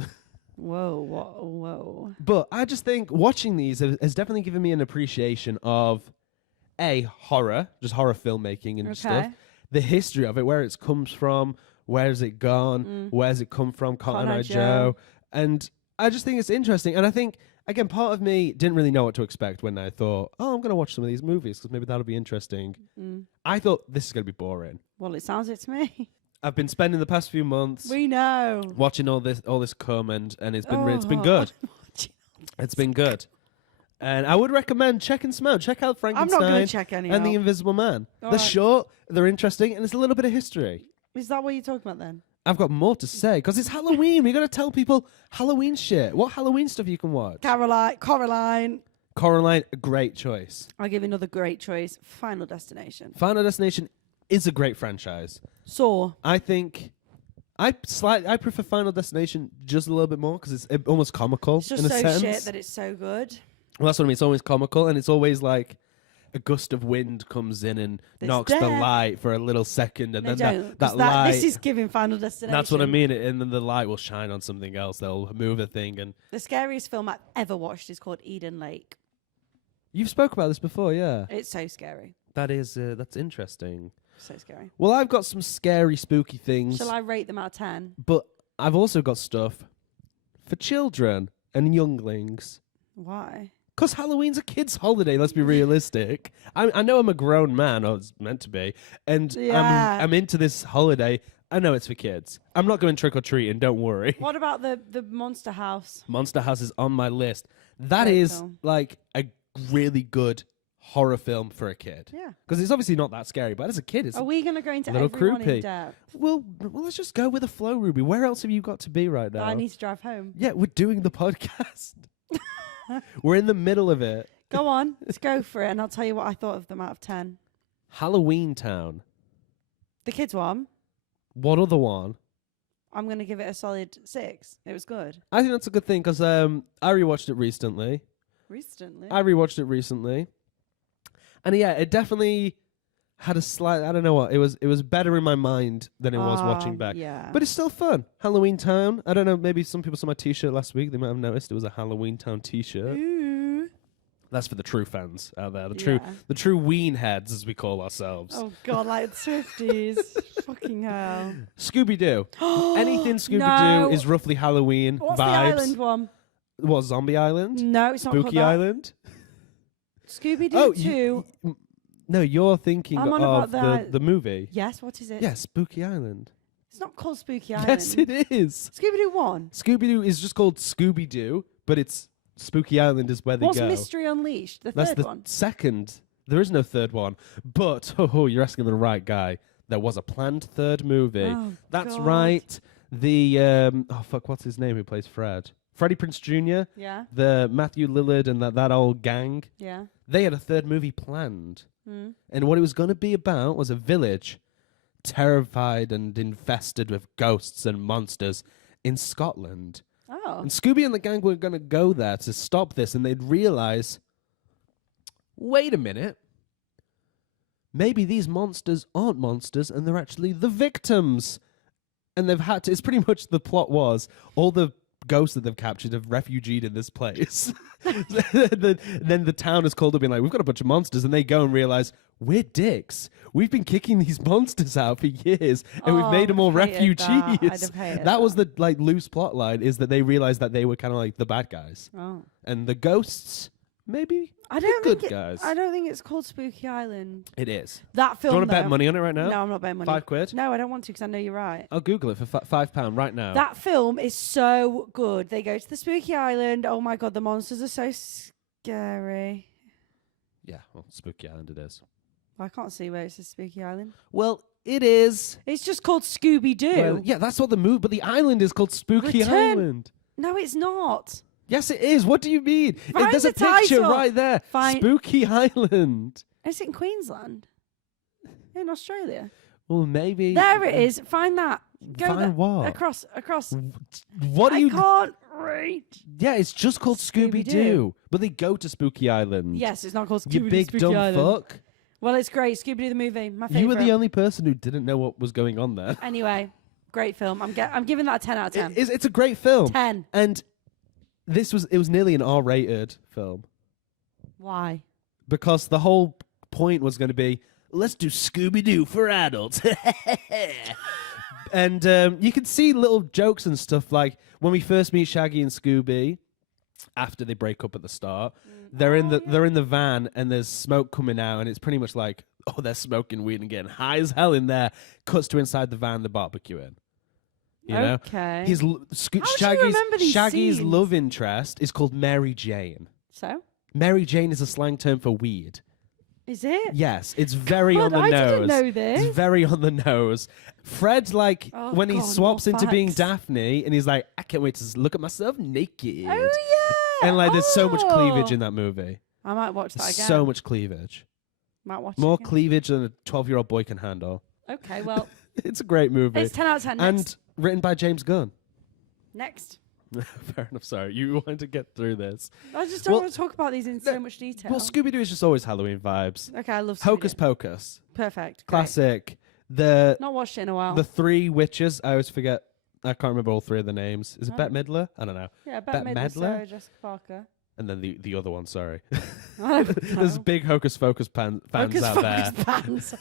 Whoa. But I just think watching these has definitely given me an appreciation of horror, just horror filmmaking and stuff. The history of it, where it comes from, where's it gone, where's it come from, Cotton Eye Joe. And I just think it's interesting. And I think, again, part of me didn't really know what to expect when I thought, I'm going to watch some of these movies because maybe that'll be interesting. I thought this is going to be boring. Well, it sounds it to me. I've been spending the past few months We know. watching all this cum, and it's been good. It's been good. And I would recommend checking some out. Check out I'm Frankenstein not going to check any and the out. Invisible Man. All They're right. short, they're interesting, and it's a little bit of history. Is that what you're talking about then? I've got more to say because it's Halloween. We got to tell people Halloween shit. What Halloween stuff you can watch? Coraline. Coraline, a great choice. I'll give you another great choice. Final Destination. Final Destination is a great franchise. Saw. I think I prefer Final Destination just a little bit more because it's almost comical It's just in a so sense. shit that it's so good. Well, that's what I mean. It's always comical, and it's always like a gust of wind comes in and It's knocks the there. light for a little second, and No, then don't, that 'cause light. This is giving Final Destination. That's what I mean. And then the light will shine on something else. They'll move the thing, and The scariest film I've ever watched is called Eden Lake. You've spoke about this before, yeah. It's so scary. That's interesting. So scary. Well, I've got some scary, spooky things, Shall I rate them out of 10? but I've also got stuff for children and younglings. Why? Because Halloween's a kid's holiday, let's be realistic. I know I'm a grown man, or it's meant to be, and Yeah. I'm into this holiday. I know it's for kids. I'm not going trick-or-treating, don't worry. What about the Monster House? Monster House is on my list. That Great is film. like a really good horror film for a kid. Yeah. Because it's obviously not that scary, but as a kid, it's Are we going to go into little everyone creepy. in depth? well, let's just go with the flow, Ruby. Where else have you got to be right now? I need to drive home. Yeah, we're doing the podcast. We're in the middle of it. Go on. Let's go for it, and I'll tell you what I thought of them out of 10. Halloween Town. The kids one, What other one? I'm going to give it a solid 6. It was good. I think that's a good thing because I rewatched it recently. And yeah, it definitely had a slight. I don't know what it was. It was better in my mind than it was watching back. Yeah. But it's still fun. Halloween Town. I don't know. Maybe some people saw my T-shirt last week. They might have noticed it was a Halloween Town T-shirt. Ooh. That's for the true fans out there. Yeah. The true ween heads, as we call ourselves. Oh, God, like Swifties. Fucking hell. Scooby Doo. Anything Scooby No. Doo is roughly Halloween What's vibes. the island one? What, Zombie Island? No, it's not called Spooky that. Island? Scooby-Doo Oh, 2. No, you're thinking I'm on of about the movie. Yes, what is it? Yeah, Spooky Island. It's not called Spooky Island. Yes, it is. Scooby-Doo 1. Scooby-Doo is just called Scooby-Doo, but it's Spooky Island is where they What's go. Mystery Unleashed? The That's third the one. second. There is no third one. But, you're asking the right guy. There was a planned third movie. Oh, That's God. right. The, what's his name who plays Fred? Freddie Prinze Jr., Yeah, the Matthew Lillard and that old gang. yeah. They had a third movie planned. Mm. And what it was going to be about was a village terrified and infested with ghosts and monsters in Scotland. Oh. And Scooby and the gang were going to go there to stop this, and they'd realize, wait a minute, maybe these monsters aren't monsters and they're actually the victims. And they've had to, it's pretty much the plot was, all the ghosts that they've captured have refugeed in this place. then the town is called up being like, we've got a bunch of monsters, and they go and realize, we're dicks. We've been kicking these monsters out for years, and we've made them all refugees. I'd have hated That was the loose plot line, is that they realized that they were kind of like the bad guys. Oh. And the ghosts, maybe I don't good think guys. I don't think it's called Spooky Island. It is. That Do you film. want to bet though- money on it right now? No, I'm not betting money. £5? No, I don't want to because I know you're right. I'll Google it for £5 right now. That film is so good. They go to the Spooky Island. Oh my God, the monsters are so scary. Yeah, well, Spooky Island it is. I can't see where it says Spooky Island. Well, it is. It's just called Scooby Doo. Well, yeah, that's what the movie, but the island is called Spooky Return. Island. No, it's not. Yes, it is. What do you mean? Find There's a the picture title. right there. Find- Spooky Island. Is it in Queensland? In Australia? Well, maybe. There it is. Find that. Go Find there. what? Across. What do you? I can't read. Yeah, it's just called Scooby Scooby-Doo. Doo. But they go to Spooky Island. Yes, it's not called Scooby You Doo. big Spooky dumb Island. fuck. Well, it's great. Scooby Doo the movie. My favorite. You were the only person who didn't know what was going on there. Anyway, great film. I'm giving that a 10 out of 10. It's a great film. 10. And it was nearly an R-rated film Why? because the whole point was going to be, let's do Scooby-Doo for adults. And you can see little jokes and stuff like when we first meet Shaggy and Scooby after they break up at the start. They're in the van and there's smoke coming out and it's pretty much like, oh, they're smoking weed and getting high as hell in there. Cuts to inside the van, the barbecuing. You know, Okay. his How do you remember these Shaggy's scenes? love interest is called Mary Jane. So? Mary Jane is a slang term for weed. Is it? Yes, it's very God, on the I nose. didn't know this. It's very on the nose. Fred, like, Oh, when he God, swaps more into being facts. Daphne, and he's like, I can't wait to look at myself naked. Oh, yeah. And, like, there's so much cleavage Oh. in that movie. I might watch that There's again. so much cleavage. Might watch More it again. cleavage than a 12-year-old boy can handle. Okay, well, It's a great movie. it's 10 out of 10. And Next. written by James Gunn. Next. Fair enough, sorry. You wanted to get through this. I just don't Well, want to talk about these in so much detail. Well, Scooby-Doo is just always Halloween vibes. Okay, I love Hocus Scooby-Doo. Pocus. Perfect. Great. Classic. The Not watched it in a while. The three witches, I always forget. I can't remember all three of the names. Is it Oh. Bette Midler? I don't know. yeah, Bette Bette Midler, Midler? Sarah Jessica Parker. And then the other one, sorry. I don't There's know. big Hocus Pocus fans Hocus out Pocus there. pans.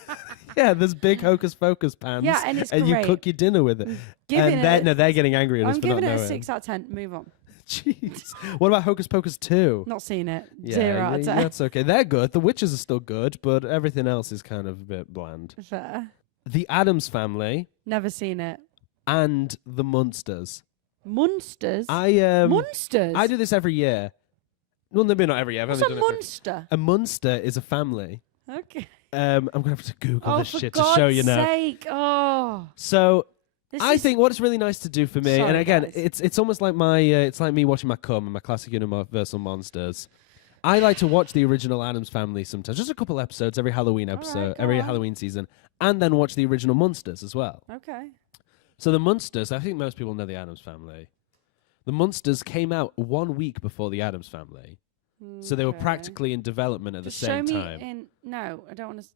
Yeah, there's big Hocus Pocus pans. Yeah, and it's and you great. cook your dinner with it. Giving And they're getting angry at us I'm for not giving it a knowing. 6 out of 10. Move on. Jeez. What about Hocus Pocus 2? Not seen it. Yeah, 0 out of 10. That's okay. They're good. The witches are still good, but everything else is kind of a bit bland. Fair. The Addams Family Never seen it. and the Munsters. Munsters? Munsters? Munsters? I do this every year. Well, maybe not every year. I've What's only a done it Munster? a Munster is a family. Okay. I'm going to have to Google Oh, this for shit God's to show you now. sake. Oh. So This I is- think what it's really nice to do for me, and Sorry, again, guys. it's almost like my it's like me watching my C.U.M and my classic Universal Monsters. I like to watch the original Addams Family sometimes, just a couple episodes every Halloween episode, go every on. Halloween season, and then watch the original Munsters as well. Okay. So the Munsters, I think most people know the Addams Family. The Munsters came out 1 week before the Addams Family, so they were Okay. practically in development at Just the same show me time. in. No, I don't want to.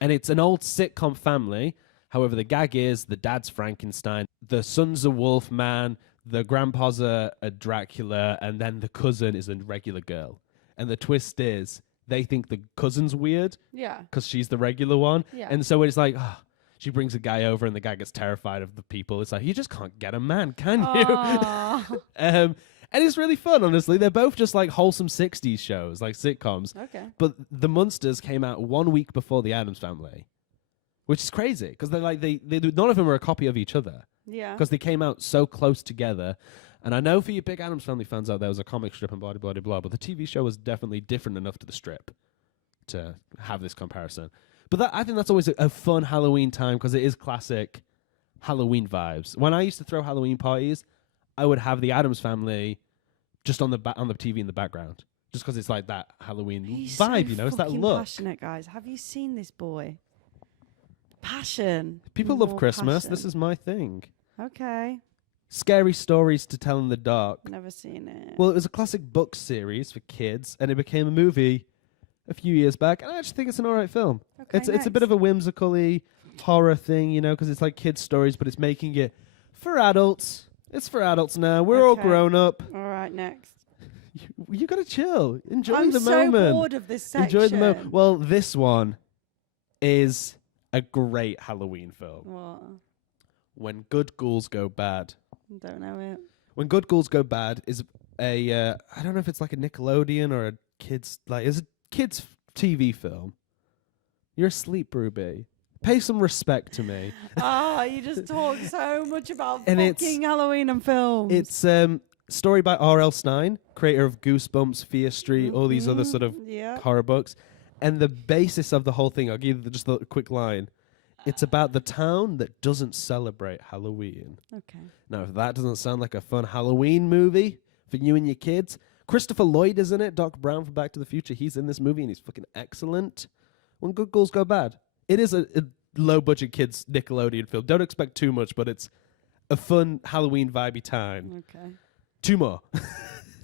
And it's an old sitcom family. However, the gag is the dad's Frankenstein, the son's a Wolfman, the grandpa's a Dracula, and then the cousin is a regular girl. And the twist is they think the cousin's weird Yeah. because she's the regular one. Yeah. And so it's like, she brings a guy over and the guy gets terrified of the people. It's like, you just can't get a man, can you? Aw. And it's really fun, honestly. They're both just like wholesome 60s shows, like sitcoms. Okay. But the Munsters came out 1 week before the Addams Family, which is crazy because they're like they none of them are a copy of each other Yeah. because they came out so close together. And I know for you big Addams Family fans out there, was a comic strip and blah blah blah blah, but the TV show was definitely different enough to the strip to have this comparison. But I think that's always a fun Halloween time because it is classic Halloween vibes. When I used to throw Halloween parties, I would have the Addams Family just on the TV in the background, just because it's like that Halloween He's vibe, so you know, it's that fucking look. passionate, guys. Have you seen this boy? Passion. People love More Christmas. passion. This is my thing. Okay. Scary stories to tell in the dark. Never seen it. Well, it was a classic book series for kids, and it became a movie a few years back, and I just think it's an alright film. Okay, It's a bit of a whimsical-y horror thing, you know, because it's like kids' stories, but it's making it for adults. It's for adults now. We're all Okay. grown up. All right, next. You gotta chill. Enjoy I'm the so moment. bored of this section. Enjoy the moment. Well, this one is a great Halloween film. What? When Good Ghouls Go Bad. Don't know it. When Good Ghouls Go Bad is a I don't know if it's like a Nickelodeon or a kids it's a kids TV film. You're asleep, Ruby. Pay some respect to me. Oh, you just talk so much about And fucking Halloween and films. It's story by R.L. Stein, creator of Goosebumps, Fear Street, all these other sort of yeah. horror books. And the basis of the whole thing, I'll give you just a quick line. It's about the town that doesn't celebrate Halloween. Okay. Now, if that doesn't sound like a fun Halloween movie for you and your kids, Christopher Lloyd is in it. Doc Brown from Back to the Future, he's in this movie and he's fucking excellent. When Good Ghouls Go Bad. It is a low-budget kids Nickelodeon film. Don't expect too much, but it's a fun Halloween vibey time. Okay. 2 more.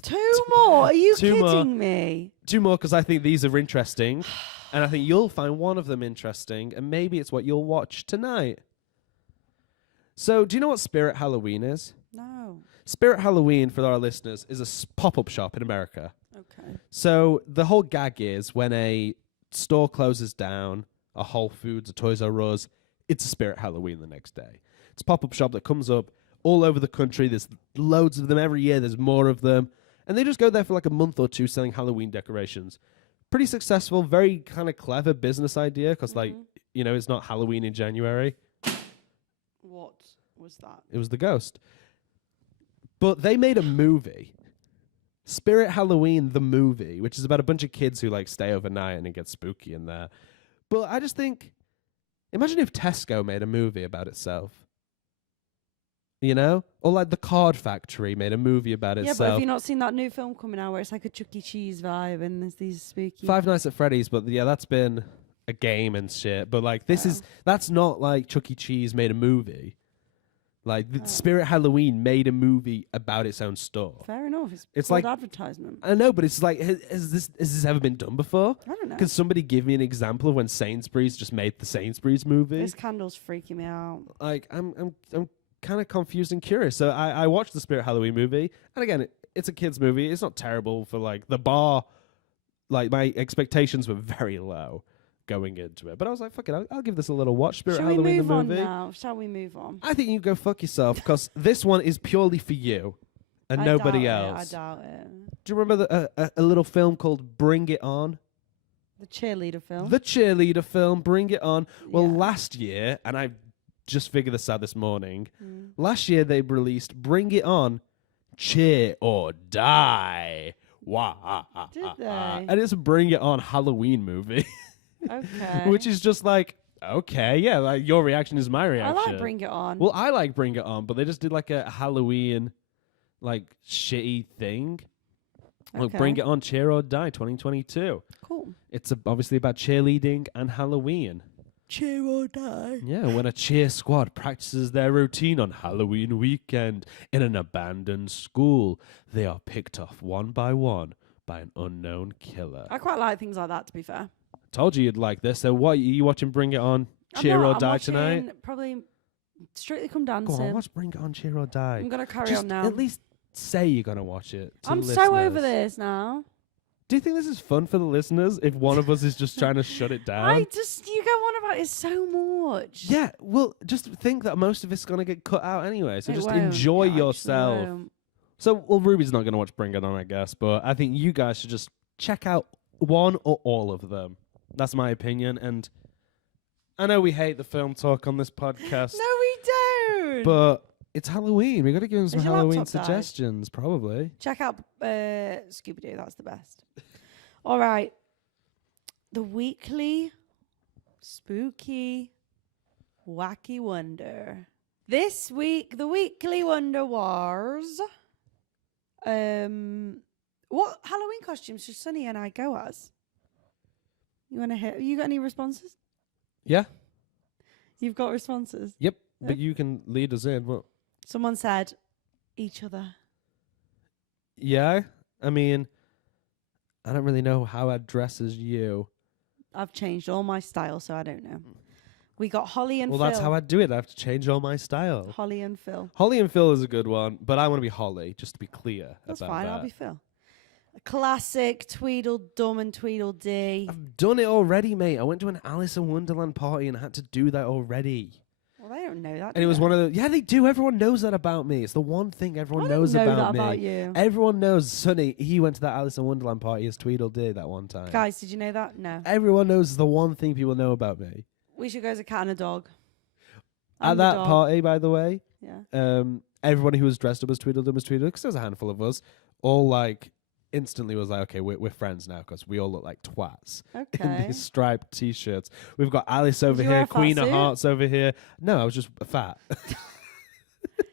2 more? Are you Two kidding more. me? 2 more because I think these are interesting. And I think you'll find one of them interesting. And maybe it's what you'll watch tonight. So, do you know what Spirit Halloween is? No. Spirit Halloween, for our listeners, is a pop-up shop in America. Okay. So the whole gag is when a store closes down, a Whole Foods, a Toys R Us, it's a Spirit Halloween the next day. It's a pop-up shop that comes up all over the country. There's loads of them every year. There's more of them. And they just go there for like a month or two selling Halloween decorations. Pretty successful, very kind of clever business idea because, like, you know, it's not Halloween in January. What was that? It was the ghost. But they made a movie, Spirit Halloween, the movie, which is about a bunch of kids who like stay overnight and it gets spooky in there. But I just think, imagine if Tesco made a movie about itself. You know? Or like the Card Factory made a movie about Yeah, but itself. have you not seen that new film coming out where it's like a Chuck E. Cheese vibe and there's these spooky... Five Nights at Freddy's, but yeah, that's been a game and shit. But like that's not like Chuck E. Cheese made a movie. Like Spirit Halloween made a movie about its own store. Fair enough. It's like called advertisement. I know, but it's like, has this ever been done before? I don't know. Can somebody give me an example of when Sainsbury's just made the Sainsbury's movie? This candle's freaking me out. Like, I'm kind of confused and curious. So I watched the Spirit Halloween movie, and again, it's a kids movie. It's not terrible for like the bar. Like my expectations were very low going into it, but I was like, "Fuck it, I'll give this a little watch." Spirit Shall we Halloween move the on movie. now? Shall we move on? I think you go fuck yourself because this one is purely for you and nobody doubt else. I doubt it. Do you remember a little film called Bring It On? The cheerleader film. The cheerleader film, Bring It On. Well, Yeah. last year, and I just figured this out this morning. Last year they released Bring It On, Cheer or Die. Wow. Did they? And it's a Bring It On Halloween movie, Okay. which is just like, okay, yeah, like your reaction is my I reaction. like Bring It On. Well, I like Bring It On, but they just did like a Halloween, like shitty thing. Like Okay. Bring It On, Cheer or Die, 2022. Cool. It's obviously about cheerleading and Halloween. Cheer or die. Yeah, when a cheer squad practices their routine on Halloween weekend in an abandoned school, they are picked off one by one by an unknown killer. I quite like things like that, to be fair. Told you you'd like this. So what, are you watching Bring It On, I'm Cheer not, or I'm Die watching tonight? Probably Strictly Come Go Dancing. on, watch Bring It On, Cheer or Die. I'm going to carry Just on now. at least say you're going to watch it to I'm the so over listeners. this now. Do you think this is fun for the listeners if one of us is just trying to shut it down? You go on about it so much. Yeah, well, just think that most of it's going to get cut out anyway, so It just won't. enjoy It actually yourself. won't. So, well, Ruby's not going to watch Bring It On, I guess, but I think you guys should just check out one or all of them. That's my opinion, and I know we hate the film talk on this podcast, No, we don't. but it's Halloween. We got to give them some Has your Halloween laptop died? suggestions, probably. Check out Scooby-Doo. That's the best. All right. The weekly spooky wacky wonder. This week, the weekly wonder was what Halloween costumes should Sonny and I go as? You want to hear? You got any responses? Yeah. You've got responses. Yep. But you can lead us in. What? Someone said each other. Yeah. I mean, I don't really know how I'd dress as you. I've changed all my style, so I don't know. We got Holly and Well, Phil. that's how I'd do it. I have to change all my style. Holly and Phil. Holly and Phil is a good one, but I want to be Holly, just to be clear That's about fine. that. I'll be Phil. A classic Tweedledum and Tweedledee. I've done it already, mate. I went to an Alice in Wonderland party and I had to do that already. Well, they don't know that. And it was one of the... Yeah, they do. Everyone knows that about me. It's the one thing everyone knows know about that me. about you. Everyone knows Sonny, he went to that Alice in Wonderland party as Tweedledee that one time. Guys, did you know that? No. Everyone knows the one thing people know about me. We should go as a cat and a dog. At I'm the that dog. party, by the way, Yeah. everyone who was dressed up as Tweedledum was Tweedledum, because there was a handful of us, all like instantly was like, okay, we're friends now because we all look like twats in Okay. these striped t-shirts. We've got Alice over you wear here, a fat Queen of suit? Hearts over here. No, I was just fat.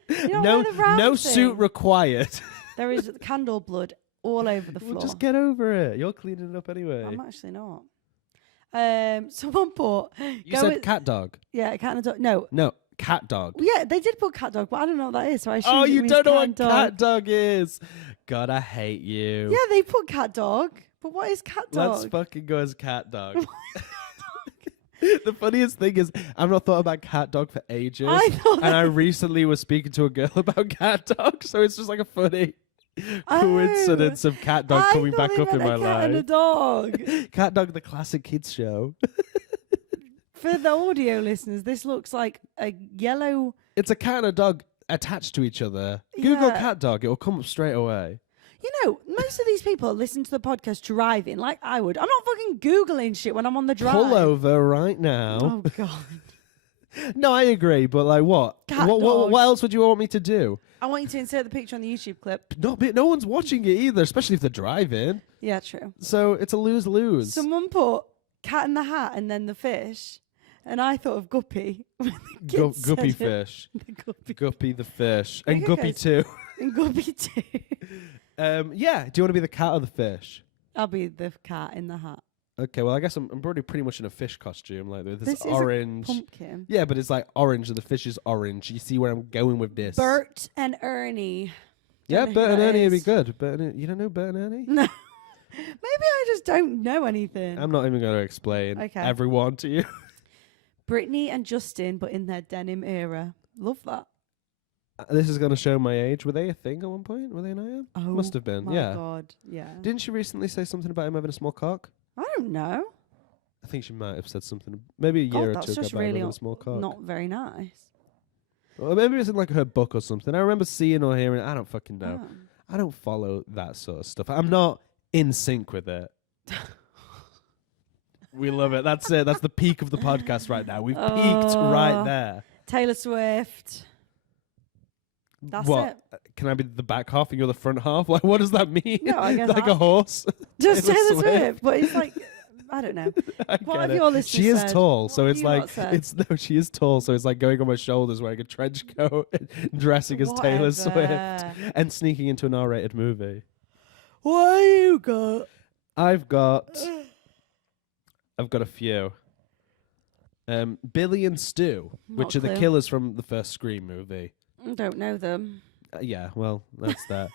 You don't no, wear the round no thing. suit required. There is candle blood all over the floor. Well, just get over it. You're cleaning it up anyway. I'm actually not. Someone put. You go said with- cat dog. Yeah, cat and a dog. No. No, cat dog. Yeah, they did put cat dog, but I don't know what that is. So I assumed Oh, it you means don't know cat what and dog. cat dog is. God, I hate you. Yeah, they put cat dog. But what is cat dog? Let's fucking go as cat dog. The funniest thing is, I've not thought about cat dog for ages. I thought And I recently was speaking to a girl about cat dog, so it's just like a funny coincidence of cat dog coming back up in my cat and a life. dog. Cat Dog, the classic kids show. For the audio listeners, this looks like a yellow. It's a cat and a dog attached to each other. Google Yeah. cat dog, it will come up straight away. You know, most of these people listen to the podcast driving, like I would. I'm not fucking Googling shit when I'm on the drive. Pull over right now. Oh, God. No, I agree, but like what? Cat What dog. else would you want me to do? I want you to insert the picture on the YouTube clip. No one's watching it either, especially if they're driving. Yeah, true. So it's a lose-lose. Someone put Cat in the Hat and then the fish. And I thought of Guppy. when the kids said Guppy it. fish. The Guppy. Guppy the fish. And Okay, Guppy guys. too. And Guppy too. Yeah, do you want to be the cat or the fish? I'll be the cat in the hat. Okay, well, I guess I'm already pretty much in a fish costume, like with this This is a orange. Pumpkin. Yeah, but it's like orange and the fish is orange. You see where I'm going with this? Bert and Ernie. Yeah, Don't know Bert who and that Ernie would be is. good. You don't know Bert and Ernie? No. Maybe I just don't know anything. I'm not even going to explain Okay. everyone to you. Brittany and Justin, but in their denim era. Love that. This is going to show my age. Were they a thing at one point? Were they an IM? Oh, Must have been. my Yeah. God. Yeah. Didn't she recently say something about him having a small cock? I don't know. I think she might have said something. Maybe a God, year or that's two ago just about him really having a small cock. not very nice. Or maybe it's in like her book or something. I remember seeing or hearing. I don't fucking know. Oh. I don't follow that sort of stuff. I'm not in sync with it. We love it. That's it. That's the peak of the podcast right now. We've peaked right there. Taylor Swift. That's what? it. Can I be the back half and you're the front half? Like, what does that mean? No, I guess like a horse? Just Taylor Taylor Swift. Swift. But it's like, I don't know. I What get have it. your listeners She is said? tall, so What it's have you like not said? it's no. She is tall, so it's like going on my shoulders, wearing a trench coat, dressing as Taylor Swift, Whatever. and sneaking into an R-rated movie. What you got? I've got a few. Billy and Stu, Not which a are the clue. killers from the first Scream movie. I don't know them. Yeah, well, that's that.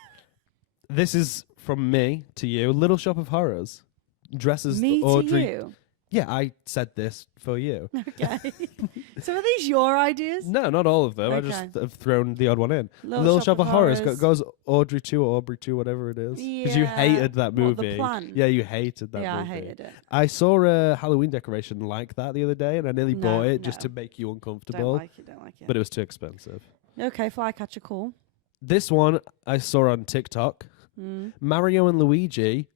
This is from me to you. Little Shop of Horrors. Dresses Me Audrey. to you. Yeah, I said this for you. Okay. So are these your ideas? No, not all of them. I just Okay. have thrown the odd one in. Little Shop of Horrors Horrors. goes Audrey 2 or Aubrey 2, whatever it is. Because you Yeah. hated that What, movie. The Plan? Yeah, you hated that Yeah, I movie. hated it. I saw a Halloween decoration like that the other day, and I nearly No, bought it just no. to make you Don't uncomfortable. like it, don't like it. But it was too expensive. Okay, Flycatcher, cool. This one I saw on TikTok. Mm. Mario and Luigi,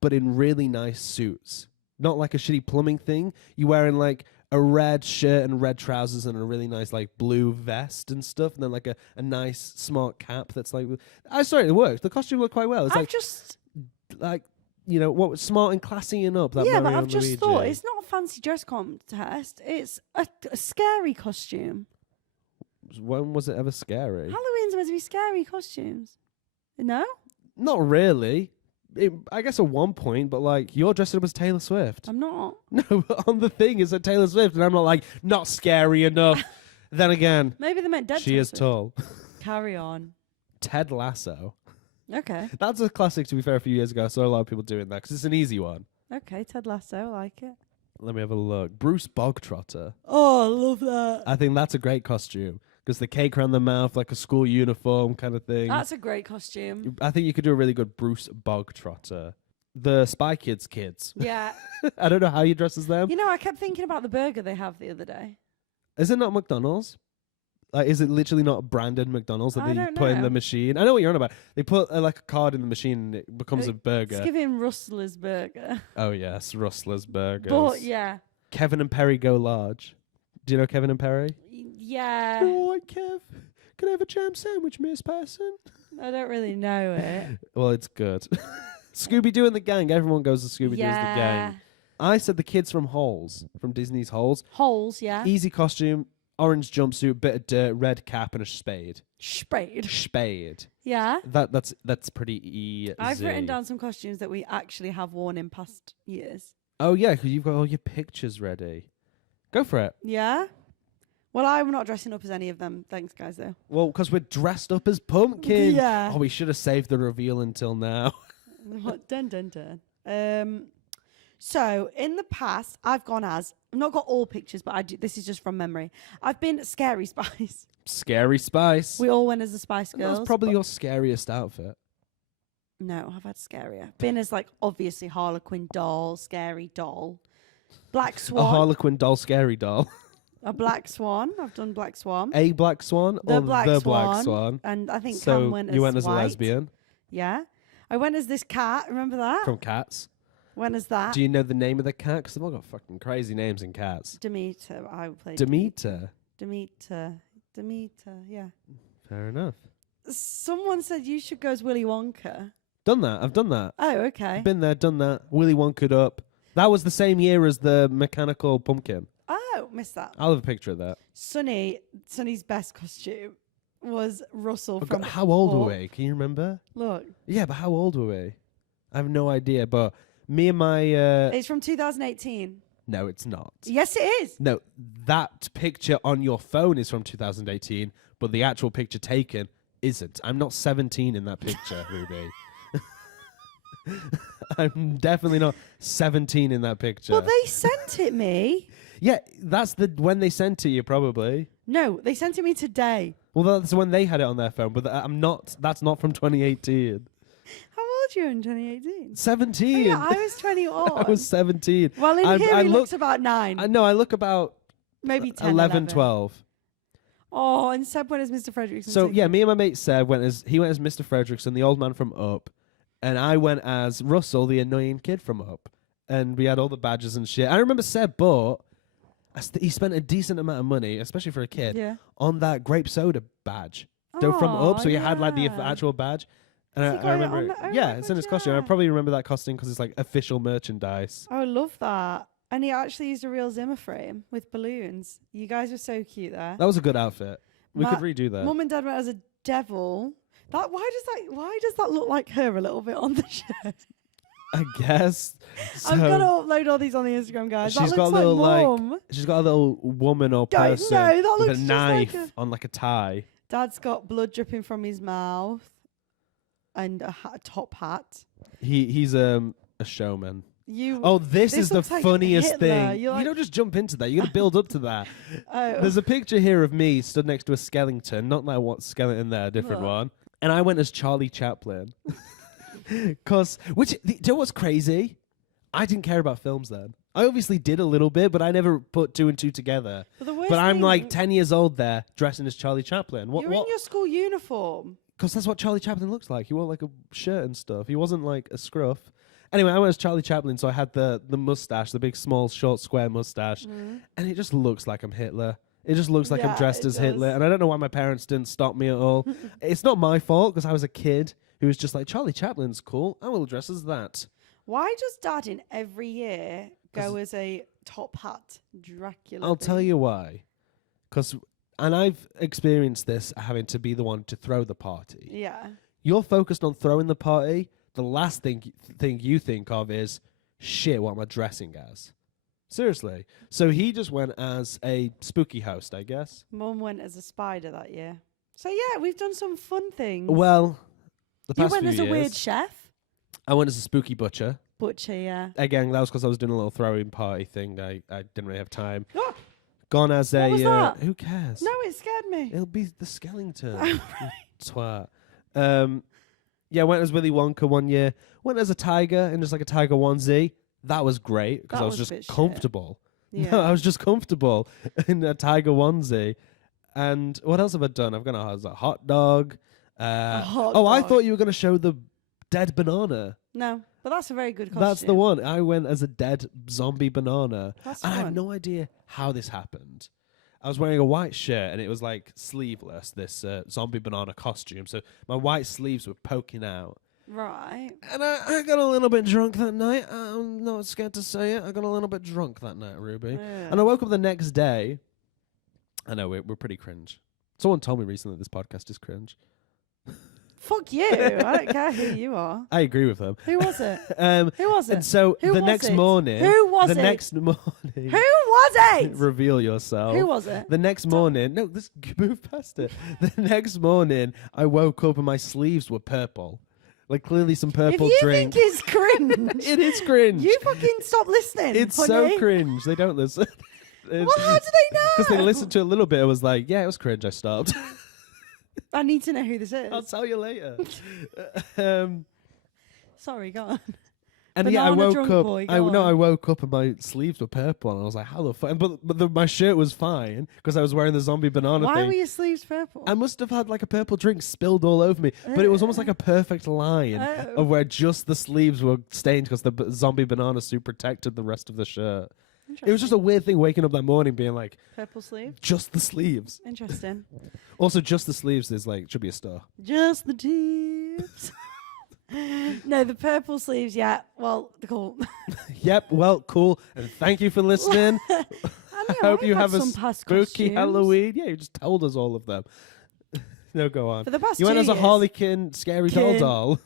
but in really nice suits. Not like a shitty plumbing thing. You're wearing like a red shirt and red trousers and a really nice like blue vest and stuff, and then like a nice smart cap that's like I saw it worked. The costume looked quite well. It's I've like just like what was smart and classy and up. That yeah, but Mario I've and just Luigi. thought it's not a fancy dress contest. It's a scary costume. When was it ever scary? Halloween's meant to be scary costumes. No? Not really. I guess at one point, but like you're dressed up as Taylor Swift. I'm not. No, but on the thing is at Taylor Swift, and I'm not like not scary enough. Then again, Maybe they meant dead. she Taylor is Swift. tall. Carry on. Ted Lasso. Okay. That's a classic. To be fair, a few years ago, I saw a lot of people doing that because it's an easy one. Okay, Ted Lasso, I like it. Let me have a look. Bruce Bogtrotter. Oh, I love that. I think that's a great costume because the cake around the mouth, like a school uniform kind of thing. That's a great costume. I think you could do a really good Bruce Bogtrotter. The Spy Kids kids. Yeah. I don't know how you dress as them. You know, I kept thinking about the burger they have the other day. Is it not McDonald's? Like, is it literally not branded McDonald's that I they don't put in know. the machine? I know what you're on about. They put like a card in the machine and it becomes a It's burger. giving Rustler's burger. Oh yes, Rustler's Burgers. But yeah. Kevin and Perry go large. Do you know Kevin and Perry? Yeah. Oh, Kev. Can I have a jam sandwich, Miss Person? I don't really know it. Well, it's good. Scooby-Doo and the Gang. Everyone goes to Scooby-Doo as the gang. I said the kids from Holes, from Disney's Holes. Holes, yeah. Easy costume, orange jumpsuit, bit of dirt, red cap, and a spade. Spade. Spade. Yeah. That's pretty easy. I've written down some costumes that we actually have worn in past years. Oh yeah, because you've got all your pictures ready. Go for it. Yeah? Well, I'm not dressing up as any of them. Thanks, guys, though. Well, because we're dressed up as pumpkins. Yeah. Oh, we should have saved the reveal until now. What? Dun, dun, dun. So, in the past, I've not got all pictures, but this is just from memory. I've been Scary Spice. Scary Spice. We all went as the Spice Girls. That's probably your scariest outfit. No, I've had scarier. Been as, like, obviously Harlequin doll, scary doll. Black A Swan. Harlequin doll, scary doll. A Black Swan. I've done Black Swan. A Black Swan The or Black the Swan. Black Swan. And I think So Cam went as you went as a white. lesbian Yeah. I went as this cat. Remember that? from Cats. Went as that. Do you know the name of the cat? Because they've all got fucking crazy names in Cats. Demeter. I played Demeter. Demeter. Yeah. Fair enough. Someone said you should go as Willy Wonka. Done that. I've done that. Oh, okay. Been there, done that. Willy Wonka up. That was the same year as the mechanical pumpkin. Oh, missed that. I'll have a picture of that. Sonny's best costume was Russell Oh, from God, how old were Hawk. we? Can you remember? Look, Yeah, but how old were we? I have no idea. But me and my it's from 2018. no, it's not. Yes, it is. No, that picture on your phone is from 2018, but the actual picture taken isn't. I'm not 17 in that picture, Ruby. I'm definitely not 17 in that picture. Well, they sent it me. Yeah, that's when they sent to you, probably. No, they sent it me today. Well, that's when they had it on their phone, but that's not from 2018. How old are you in 2018? 17. Oh, yeah, I was 21. I was 17. Well, in here I he look- looks about 9. I know, I look about Maybe 10, 11, 12. Oh, and Seb went as Mr. Frederickson. So, too. yeah, me and my mate Seb went as Mr. Frederickson, the old man from Up, and I went as Russell, the annoying kid from Up. And we had all the badges and shit. I remember Seb bought, he spent a decent amount of money, especially for a kid, Yeah. on that grape soda badge. From Up, so he had like the yeah. actual badge. And Has he I got it remember, on the- oh, yeah, it's in his costume. I yeah. probably remember that costume because it's like official merchandise. Oh, I love that. And he actually used a real Zimmer frame with balloons. You guys were so cute there. That was a good outfit. We Ma- could redo that. Mum and Dad went as a devil. Why does that look like her a little bit on the shirt? I guess. So I'm gonna upload all these on the Instagram, guys. That she's looks got a like little Mum. she's got a little woman or Don't person know, that with looks a just like knife on like a tie. Dad's got blood dripping from his mouth and a top hat. He's a showman. You. Oh, this is the looks like funniest Hitler. thing. You're You like- don't just jump into that. You got to build up to that. Oh. There's a picture here of me stood next to a skeleton, not like what skeleton there, a different What? one. And I went as Charlie Chaplin. Do you know what's crazy? I didn't care about films then. I obviously did a little bit, but I never put two and two together. But I'm thing- like 10 years old there, dressing as Charlie Chaplin. You're in your school uniform. Because that's what Charlie Chaplin looks like. He wore like a shirt and stuff. He wasn't like a scruff. Anyway, I went as Charlie Chaplin, so I had the mustache, the big, small, short, square mustache. And it just looks like I'm Hitler. It just looks like I'm Yeah, dressed it as Hitler. does. And I don't know why my parents didn't stop me at all. It's not my fault, because I was a kid who was just like, Charlie Chaplin's cool. I will dress as that. Why does Dad in every year go as a top hat Dracula? I'll tell you why. And I've experienced this having to be the one to throw the party. Yeah. You're focused on throwing the party. The last thing you think of is, shit, what am I dressing as? Seriously. So he just went as a spooky host, I guess. Mum went as a spider that year. So yeah, we've done some fun things. Well, the you past went few as a years, weird chef. I went as a spooky butcher. Butcher, yeah. Again, that was because I was doing a little throwing party thing. I didn't really have time. Oh, Gone as What a... was that? Who cares? no, it scared me. It'll be the skeleton. Oh, Twat. Yeah, went as Willy Wonka one year. Went as a tiger in just like a tiger onesie. That was great because That I was was a just bit shit. comfortable. Yeah. No, I was just comfortable in a tiger onesie. And what else have I done? I've gone as a hot dog. hot I dog. thought you were going to show the dead banana. No, but that's a very good costume. That's the one. I went as a dead zombie banana. That's And I have fun. no idea how this happened. I was wearing a white shirt and it was like sleeveless, this zombie banana costume. So my white sleeves were poking out. Right. And I got a little bit drunk that night. I'm not scared to say it. I got a little bit drunk that night, Ruby. Yeah. And I woke up the next day. I know, we're pretty cringe. Someone told me recently that this podcast is cringe. Fuck you. I don't care who you are. I agree with them. Who was it? Who was it? And so Who the was next it? morning... Who was the it? next morning... Who was it? Reveal yourself. Who was it? The next morning... No, let's move past it. The next morning, I woke up and my sleeves were purple. Like, clearly some purple if you drink. think it's cringe, It is cringe. you fucking stop listening. It's honey. so cringe. They don't listen. Well, how do they know? Because they listened to it a little bit. I was like, yeah, it was cringe. I stopped. I need to know who this is. I'll tell you later. Sorry, go on. And yeah, I Banana woke drunk up. boy, I go on. woke up and my sleeves were purple, and I was like, "How the fuck?" But my shirt was fine because I was wearing the zombie banana Why thing. were your sleeves purple? I must have had like a purple drink spilled all over me, but it was almost like a perfect line Oh. of where just the sleeves were stained because the zombie banana suit protected the rest of the shirt. It was just a weird thing waking up that morning being like, purple sleeve. just the sleeves. Interesting. Also, just the sleeves is like, should be a star. Just the tips. No, the purple sleeves. Yeah. Well, they're cool. Yep, well, cool. And thank you for listening. I Hope you have a some past spooky costumes. Halloween. Yeah, you just told us all of them. No, go on. For the past You went 2 as a years, Harlequin scary Kin. doll.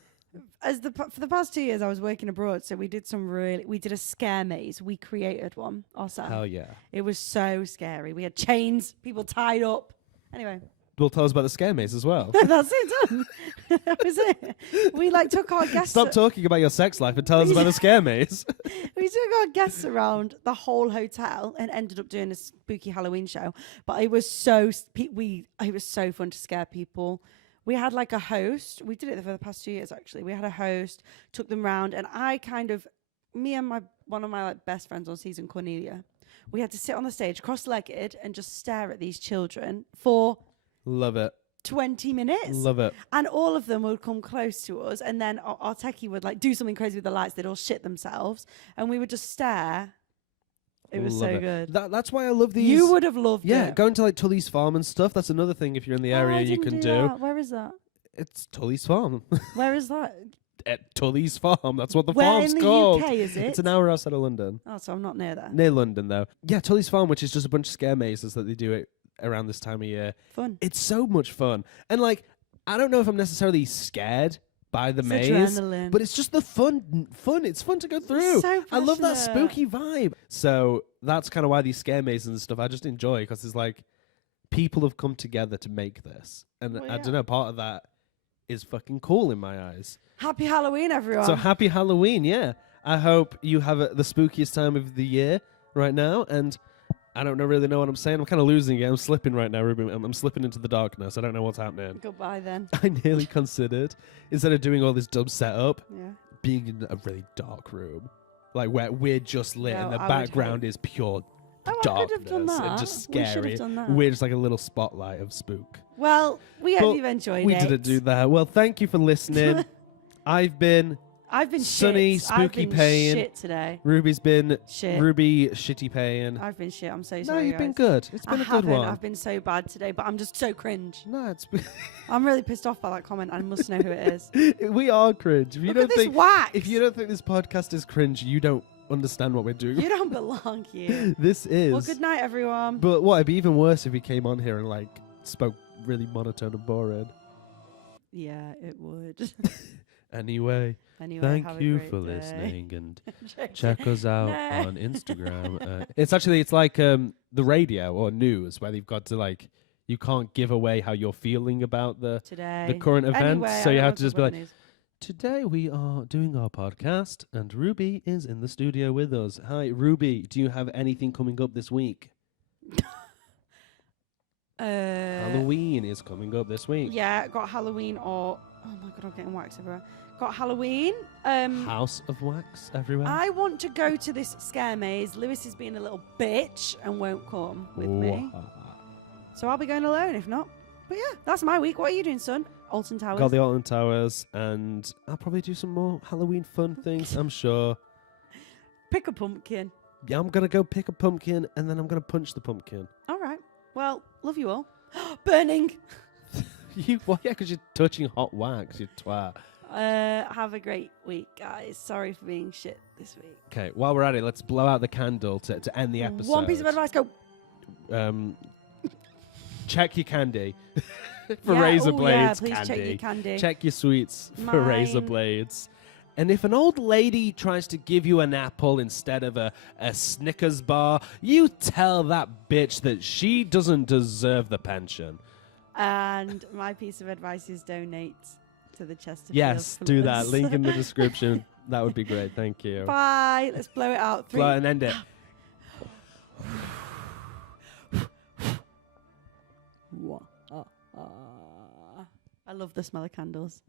For the past 2 years, I was working abroad, so we did a scare maze. We created one ourselves. Hell yeah. It was so scary. We had chains, people tied up. Anyway, will tell us about the scare maze as well. That's it, done. That was it. We took our guests. Stop talking about your sex life and tell us about the scare maze. We took our guests around the whole hotel and ended up doing a spooky Halloween show. But it was it was so fun to scare people. We had a host. We did it for the past 2 years actually. We had a host, took them round, and me and one of my best friends on season, Cornelia, we had to sit on the stage cross-legged and just stare at these children for Love it. 20 minutes. Love it. And all of them would come close to us, and then our techie would do something crazy with the lights. They'd all shit themselves, and we would just stare. It was Love so it. good. That's why I love these. You would have loved it. Yeah, going to Tully's Farm and stuff. That's another thing if you're in the area I you didn't can do do. that. Where is that? It's Tully's Farm. Where is that? At Tully's Farm. That's what the Where farm's in the called. UK is it? It's an hour outside of London. Oh, so I'm not near there. Near London, though. Yeah, Tully's Farm, which is just a bunch of scare mazes that they do it around this time of year. Fun. It's so much fun. And I don't know if I'm necessarily scared by the It's maze, adrenaline. but it's just the fun. It's fun to go through. So I love that passionate. spooky vibe. So that's kind of why these scare mazes and stuff I just enjoy, because it's people have come together to make this, and Well, I yeah. don't know. Part of that is fucking cool in my eyes. Happy Halloween, everyone. So happy Halloween, yeah. I hope you have the spookiest time of the year right now, and I don't really know what I'm saying. I'm kind of losing it. I'm slipping right now, Ruby. I'm slipping into the darkness. I don't know what's happening. Goodbye then. I nearly considered, instead of doing all this dumb setup, Yeah. being in a really dark room, where we're just lit No, and the I would background hope. is pure Oh, I darkness could have done that. and just We should scary. have done that. We're just like a little spotlight of spook. Well, we But hope you've enjoyed We it. didn't do that. Well, thank you for listening. I've been I've been Sonny, shit. I've spooky been Payne. shit today. Ruby's been Shit. Ruby Shitty Payne. I've been shit. I'm so No, sorry. you've been guys. good. It's been I a good haven't. one. I've been so bad today, but I'm just so cringe. No, it's I'm really pissed off by that comment. I must know who it is. we are cringe. If you Look don't at this think wax. if you don't think this podcast is cringe, you don't understand what we're doing. You don't belong here. This is. Well, good night, everyone. But what? It'd be even worse if he came on here and spoke really monotone and boring. Yeah, it would. Anyway, Anyway, thank have a you great for day. listening and Joking. check us out No. on Instagram. It's like the radio or news where they've got to you can't give away how you're feeling about the Today. current events, Anyway, so I you don't have want to just talk be about like, the news. today we are doing our podcast and Ruby is in the studio with us. Hi, Ruby. Do you have anything coming up this week? Halloween is coming up this week. Yeah, got Halloween or... Oh my God, I'm getting wax everywhere. Got Halloween. House of Wax everywhere. I want to go to this scare maze. Lewis is being a little bitch and won't come with me. So I'll be going alone if not. But yeah, that's my week. What are you doing, son? Alton Towers. Got the Alton Towers, and I'll probably do some more Halloween fun things, I'm sure. Pick a pumpkin. Yeah, I'm going to go pick a pumpkin, and then I'm going to punch the pumpkin. All right. Well, love you all. Burning. Well, yeah, because you're touching hot wax, you twat. Have a great week, guys. Sorry for being shit this week. Okay, while we're at it, let's blow out the candle to end the episode. One piece of advice, go. Check your candy for Yeah, razor oh, blades. yeah, please candy. check your candy. Check your sweets for razor Mine- blades. And if an old lady tries to give you an apple instead of a Snickers bar, you tell that bitch that she doesn't deserve the pension. And my piece of advice is donate to the Chesterfield. Yes, do that. Floods. Link in the description. That would be great. Thank you. Bye. Let's blow it out. 3. Blow it and end it. I love the smell of candles.